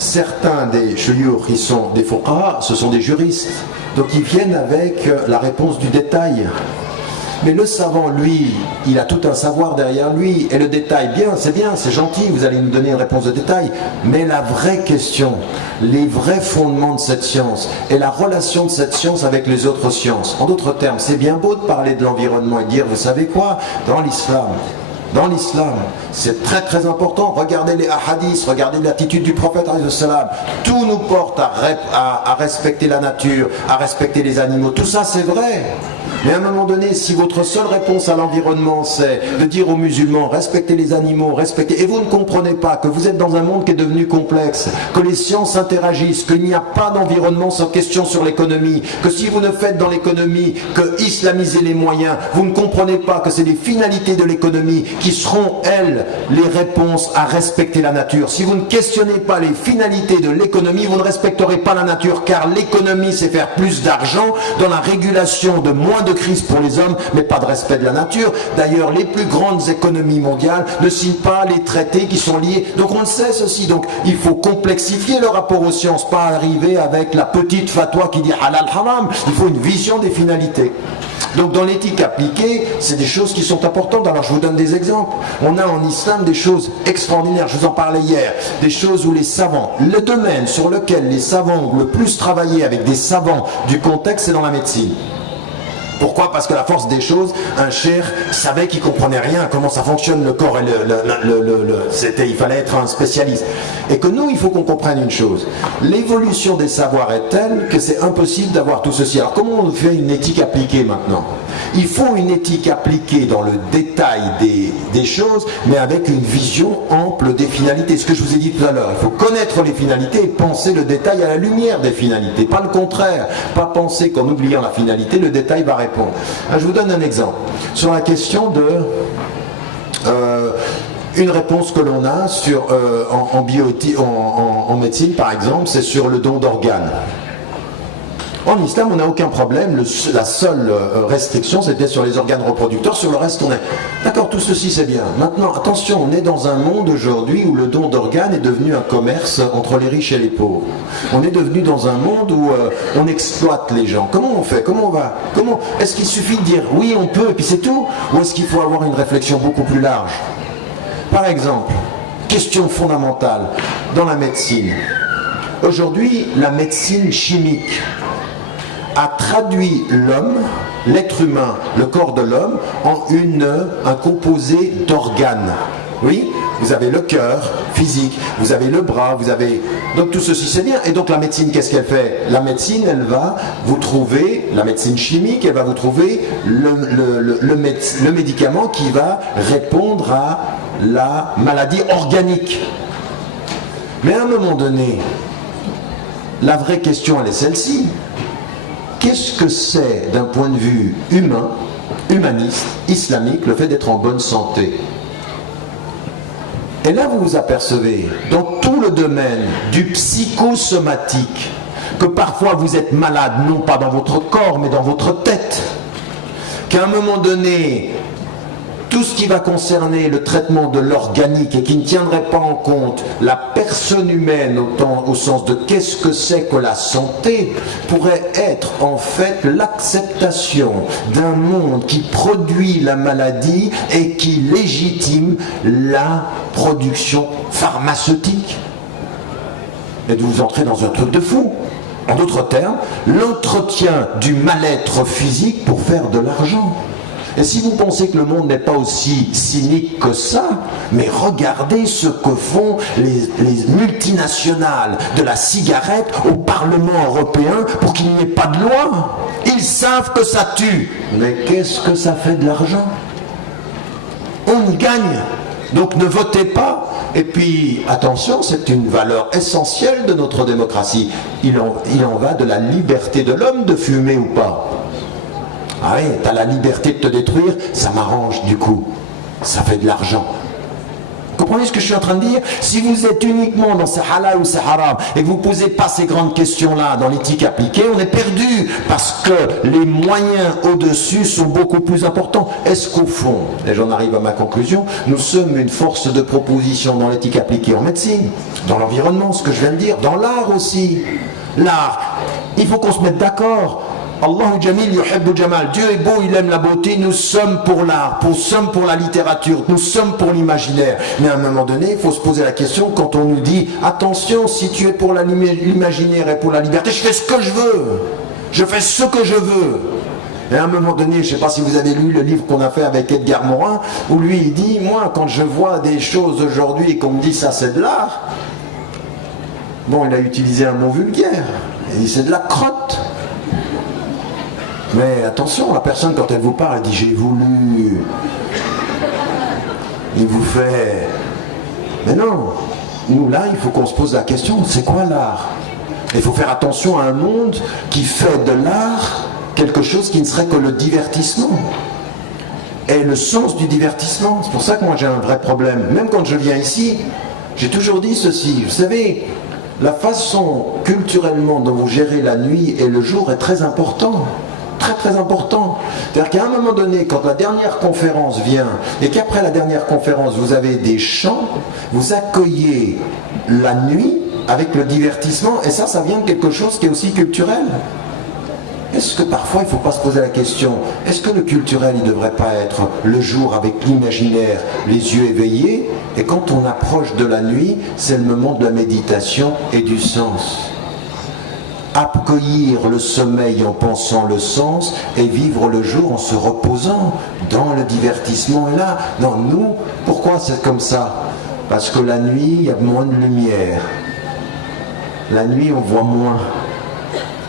certains des chouyours qui sont des fuqaha, ce sont des juristes. Donc ils viennent avec la réponse du détail. Mais le savant, lui, il a tout un savoir derrière lui. Et le détail, bien, c'est gentil, vous allez nous donner une réponse de détail. Mais la vraie question, les vrais fondements de cette science et la relation de cette science avec les autres sciences. En d'autres termes, c'est bien beau de parler de l'environnement et de dire, vous savez quoi, dans l'islam, c'est très très important. Regardez les hadiths, regardez l'attitude du prophète, tout nous porte à respecter la nature, à respecter les animaux. Tout ça c'est vrai. Mais à un moment donné, si votre seule réponse à l'environnement, c'est de dire aux musulmans, respectez les animaux, respectez... Et vous ne comprenez pas que vous êtes dans un monde qui est devenu complexe, que les sciences interagissent, qu'il n'y a pas d'environnement sans question sur l'économie, que si vous ne faites dans l'économie que islamiser les moyens, vous ne comprenez pas que c'est les finalités de l'économie qui seront, elles, les réponses à respecter la nature. Si vous ne questionnez pas les finalités de l'économie, vous ne respecterez pas la nature, car l'économie, c'est faire plus d'argent dans la régulation de moins de crises pour les hommes, mais pas de respect de la nature. D'ailleurs, les plus grandes économies mondiales ne signent pas les traités qui sont liés. Donc on le sait ceci. Donc il faut complexifier le rapport aux sciences, pas arriver avec la petite fatwa qui dit halal haram. Il faut une vision des finalités. Donc dans l'éthique appliquée, c'est des choses qui sont importantes. Alors je vous donne des exemples. On a en islam des choses extraordinaires, je vous en parlais hier, des choses où les savants, le domaine sur lequel les savants ont le plus travaillé avec des savants du contexte, c'est dans la médecine. Pourquoi? Parce que la force des choses, un cheikh savait qu'il comprenait rien à comment ça fonctionne le corps et il fallait être un spécialiste. Et que nous, il faut qu'on comprenne une chose. L'évolution des savoirs est telle que c'est impossible d'avoir tout ceci. Alors comment on fait une éthique appliquée maintenant? Il faut une éthique appliquée dans le détail des choses, mais avec une vision ample des finalités. Ce que je vous ai dit tout à l'heure, il faut connaître les finalités et penser le détail à la lumière des finalités. Pas le contraire. Pas penser qu'en oubliant la finalité, le détail va répondre. Je vous donne un exemple. Sur la question de... une réponse que l'on a sur, en médecine, par exemple, c'est sur le don d'organes. En islam, on n'a aucun problème. La seule restriction, c'était sur les organes reproducteurs. Sur le reste, on est... D'accord, tout ceci, c'est bien. Maintenant, attention, on est dans un monde aujourd'hui où le don d'organes est devenu un commerce entre les riches et les pauvres. On est devenu dans un monde où on exploite les gens. Comment on fait? Comment on va? Est-ce qu'il suffit de dire oui, on peut, et puis c'est tout? Ou est-ce qu'il faut avoir une réflexion beaucoup plus large? Par exemple, question fondamentale dans la médecine. Aujourd'hui, la médecine chimique a traduit l'homme, l'être humain, le corps de l'homme, en un composé d'organes. Oui, vous avez le cœur physique, vous avez le bras, vous avez... Donc tout ceci c'est bien. Et donc la médecine, qu'est-ce qu'elle fait? La médecine, elle va vous trouver, la médecine chimique, elle va vous trouver le médicament qui va répondre à la maladie organique. Mais à un moment donné, la vraie question, elle est celle-ci. Qu'est-ce que c'est d'un point de vue humain, humaniste, islamique, le fait d'être en bonne santé? Et là, vous vous apercevez, dans tout le domaine du psychosomatique, que parfois vous êtes malade, non pas dans votre corps, mais dans votre tête. Qu'à un moment donné, tout ce qui va concerner le traitement de l'organique et qui ne tiendrait pas en compte la personne humaine au sens de qu'est-ce que c'est que la santé, pourrait être en fait l'acceptation d'un monde qui produit la maladie et qui légitime la production pharmaceutique. Et de vous entrer dans un truc de fou. En d'autres termes, l'entretien du mal-être physique pour faire de l'argent. Et si vous pensez que le monde n'est pas aussi cynique que ça, mais regardez ce que font les multinationales de la cigarette au Parlement européen pour qu'il n'y ait pas de loi. Ils savent que ça tue. Mais qu'est-ce que ça fait de l'argent? On gagne. Donc ne votez pas. Et puis, attention, c'est une valeur essentielle de notre démocratie. Il en va de la liberté de l'homme de fumer ou pas. Ah oui, t'as la liberté de te détruire, ça m'arrange du coup. Ça fait de l'argent. Vous comprenez ce que je suis en train de dire? Si vous êtes uniquement dans c'est halal ou c'est haram et que vous ne posez pas ces grandes questions-là dans l'éthique appliquée, on est perdu parce que les moyens au-dessus sont beaucoup plus importants. Est-ce qu'au fond, et j'en arrive à ma conclusion, nous sommes une force de proposition dans l'éthique appliquée en médecine, dans l'environnement, ce que je viens de dire, dans l'art aussi. L'art, il faut qu'on se mette d'accord. Allahu Jamil yuhibbu Jamal. Dieu est beau, il aime la beauté. Nous sommes pour l'art, nous sommes pour la littérature, nous sommes pour l'imaginaire. Mais à un moment donné, il faut se poser la question quand on nous dit attention, si tu es pour l'imaginaire et pour la liberté, je fais ce que je veux. Je fais ce que je veux. Et à un moment donné, je ne sais pas si vous avez lu le livre qu'on a fait avec Edgar Morin, où lui il dit, moi quand je vois des choses aujourd'hui et qu'on me dit ça c'est de l'art, bon il a utilisé un mot vulgaire, il dit c'est de la crotte. Mais attention, la personne quand elle vous parle, elle dit j'ai voulu. Il vous fait. Mais non, nous là, il faut qu'on se pose la question, c'est quoi l'art? Il faut faire attention à un monde qui fait de l'art quelque chose qui ne serait que le divertissement. Et le sens du divertissement, c'est pour ça que moi j'ai un vrai problème. Même quand je viens ici, j'ai toujours dit ceci. Vous savez, la façon culturellement dont vous gérez la nuit et le jour est très important. Très très important. C'est-à-dire qu'à un moment donné, quand la dernière conférence vient, et qu'après la dernière conférence, vous avez des chants, vous accueillez la nuit avec le divertissement, et ça vient de quelque chose qui est aussi culturel. Est-ce que parfois il ne faut pas se poser la question, est-ce que le culturel il ne devrait pas être le jour avec l'imaginaire, les yeux éveillés, et quand on approche de la nuit, c'est le moment de la méditation et du sens. Accueillir le sommeil en pensant le sens et vivre le jour en se reposant dans le divertissement. Et là, non, nous, pourquoi c'est comme ça? Parce que la nuit, il y a moins de lumière. La nuit, on voit moins.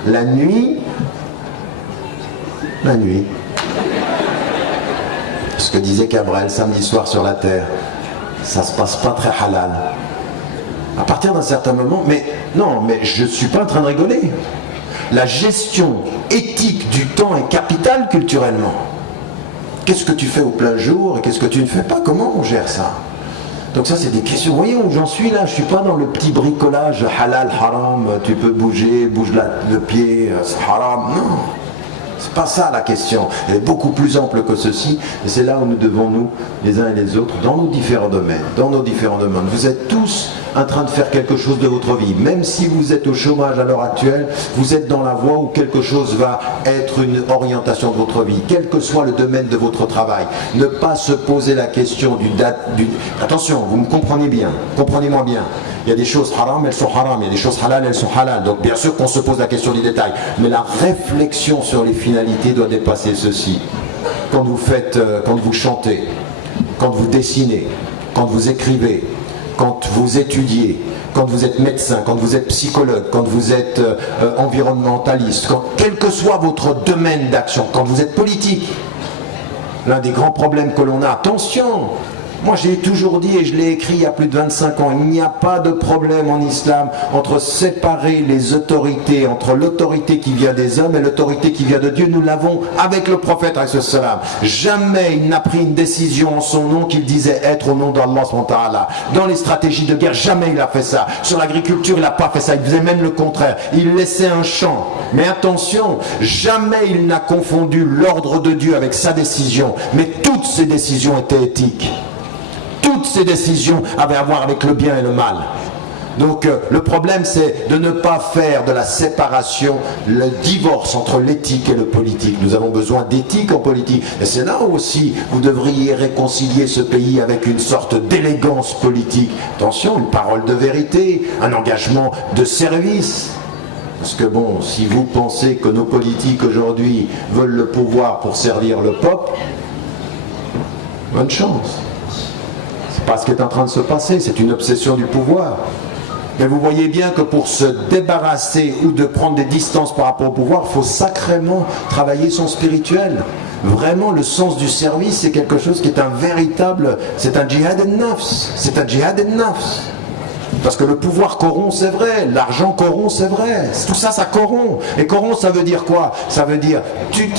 La nuit, ce que disait Cabrel samedi soir sur la terre, ça se passe pas très halal. À partir d'un certain moment, mais je suis pas en train de rigoler. La gestion éthique du temps est capitale culturellement. Qu'est-ce que tu fais au plein jour et qu'est-ce que tu ne fais pas? Comment on gère ça? Donc ça c'est des questions. Vous voyez où j'en suis là? Je suis pas dans le petit bricolage halal, haram, tu peux bouge le pied, c'est haram. Non. C'est pas ça la question. Elle est beaucoup plus ample que ceci. Et c'est là où nous devons, nous, les uns et les autres, dans nos différents domaines, vous êtes tous en train de faire quelque chose de votre vie. Même si vous êtes au chômage à l'heure actuelle, vous êtes dans la voie où quelque chose va être une orientation de votre vie, quel que soit le domaine de votre travail. Ne pas se poser la question Attention, vous me comprenez bien, comprenez-moi bien. Il y a des choses haram, elles sont haram. Il y a des choses halal, elles sont halal. Donc bien sûr qu'on se pose la question du détail. Mais la réflexion sur les finalités doit dépasser ceci. Quand vous chantez, quand vous dessinez, quand vous écrivez, quand vous étudiez, quand vous êtes médecin, quand vous êtes psychologue, quand vous êtes environnementaliste, quel que soit votre domaine d'action, quand vous êtes politique, l'un des grands problèmes que l'on a, attention, moi j'ai toujours dit et je l'ai écrit il y a plus de 25 ans, il n'y a pas de problème en islam entre séparer les autorités, entre l'autorité qui vient des hommes et l'autorité qui vient de Dieu. Nous l'avons avec le prophète alayhi salam. Jamais il n'a pris une décision en son nom qu'il disait être au nom d'Allah subhanahu wa ta'ala. Dans les stratégies de guerre, jamais il a fait ça. Sur l'agriculture, il n'a pas fait ça, il faisait même le contraire. Il laissait un champ. Mais attention, jamais il n'a confondu l'ordre de Dieu avec sa décision. Mais toutes ses décisions étaient éthiques. Toutes ces décisions avaient à voir avec le bien et le mal. Donc le problème c'est de ne pas faire de la séparation, le divorce entre l'éthique et le politique. Nous avons besoin d'éthique en politique. Et c'est là aussi vous devriez réconcilier ce pays avec une sorte d'élégance politique. Attention, une parole de vérité, un engagement de service. Parce que bon, si vous pensez que nos politiques aujourd'hui veulent le pouvoir pour servir le peuple, bonne chance. C'est pas ce qui est en train de se passer, c'est une obsession du pouvoir. Mais vous voyez bien que pour se débarrasser ou de prendre des distances par rapport au pouvoir, il faut sacrément travailler son spirituel. Vraiment, le sens du service, c'est quelque chose qui est un véritable... C'est un djihad al-nafs. C'est un djihad al-nafs. Parce que le pouvoir corrompt, c'est vrai. L'argent corrompt, c'est vrai. Tout ça, ça corrompt. Et corrompt, ça veut dire quoi? Ça veut dire, tu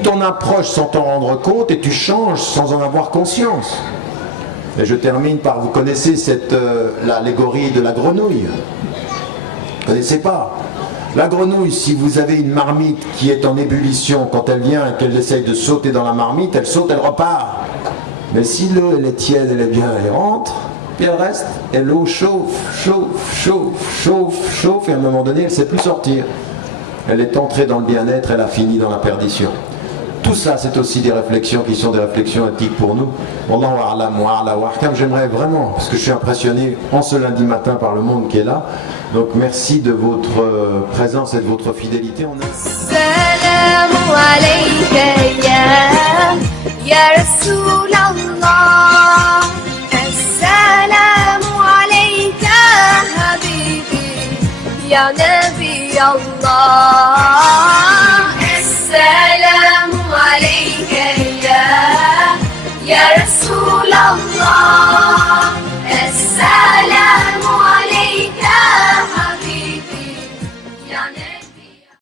t'en approches sans t'en rendre compte et tu changes sans en avoir conscience. Et je termine par, vous connaissez l'allégorie de la grenouille? Vous ne connaissez pas? La grenouille, si vous avez une marmite qui est en ébullition, quand elle vient et qu'elle essaye de sauter dans la marmite, elle saute, elle repart. Mais si l'eau elle est tiède, elle est bien, elle rentre, puis elle reste, et l'eau chauffe, et à un moment donné, elle ne sait plus sortir. Elle est entrée dans le bien-être, elle a fini dans la perdition. Tout ça, c'est aussi des réflexions qui sont des réflexions éthiques pour nous. Wallahu a'lam wa a'la wa ahkam. J'aimerais vraiment, parce que je suis impressionné en ce lundi matin par le monde qui est là. Donc merci de votre présence et de votre fidélité. Salam alayka ya Rasulallah. Salam alayka habibi ya Nabi Allah. illallah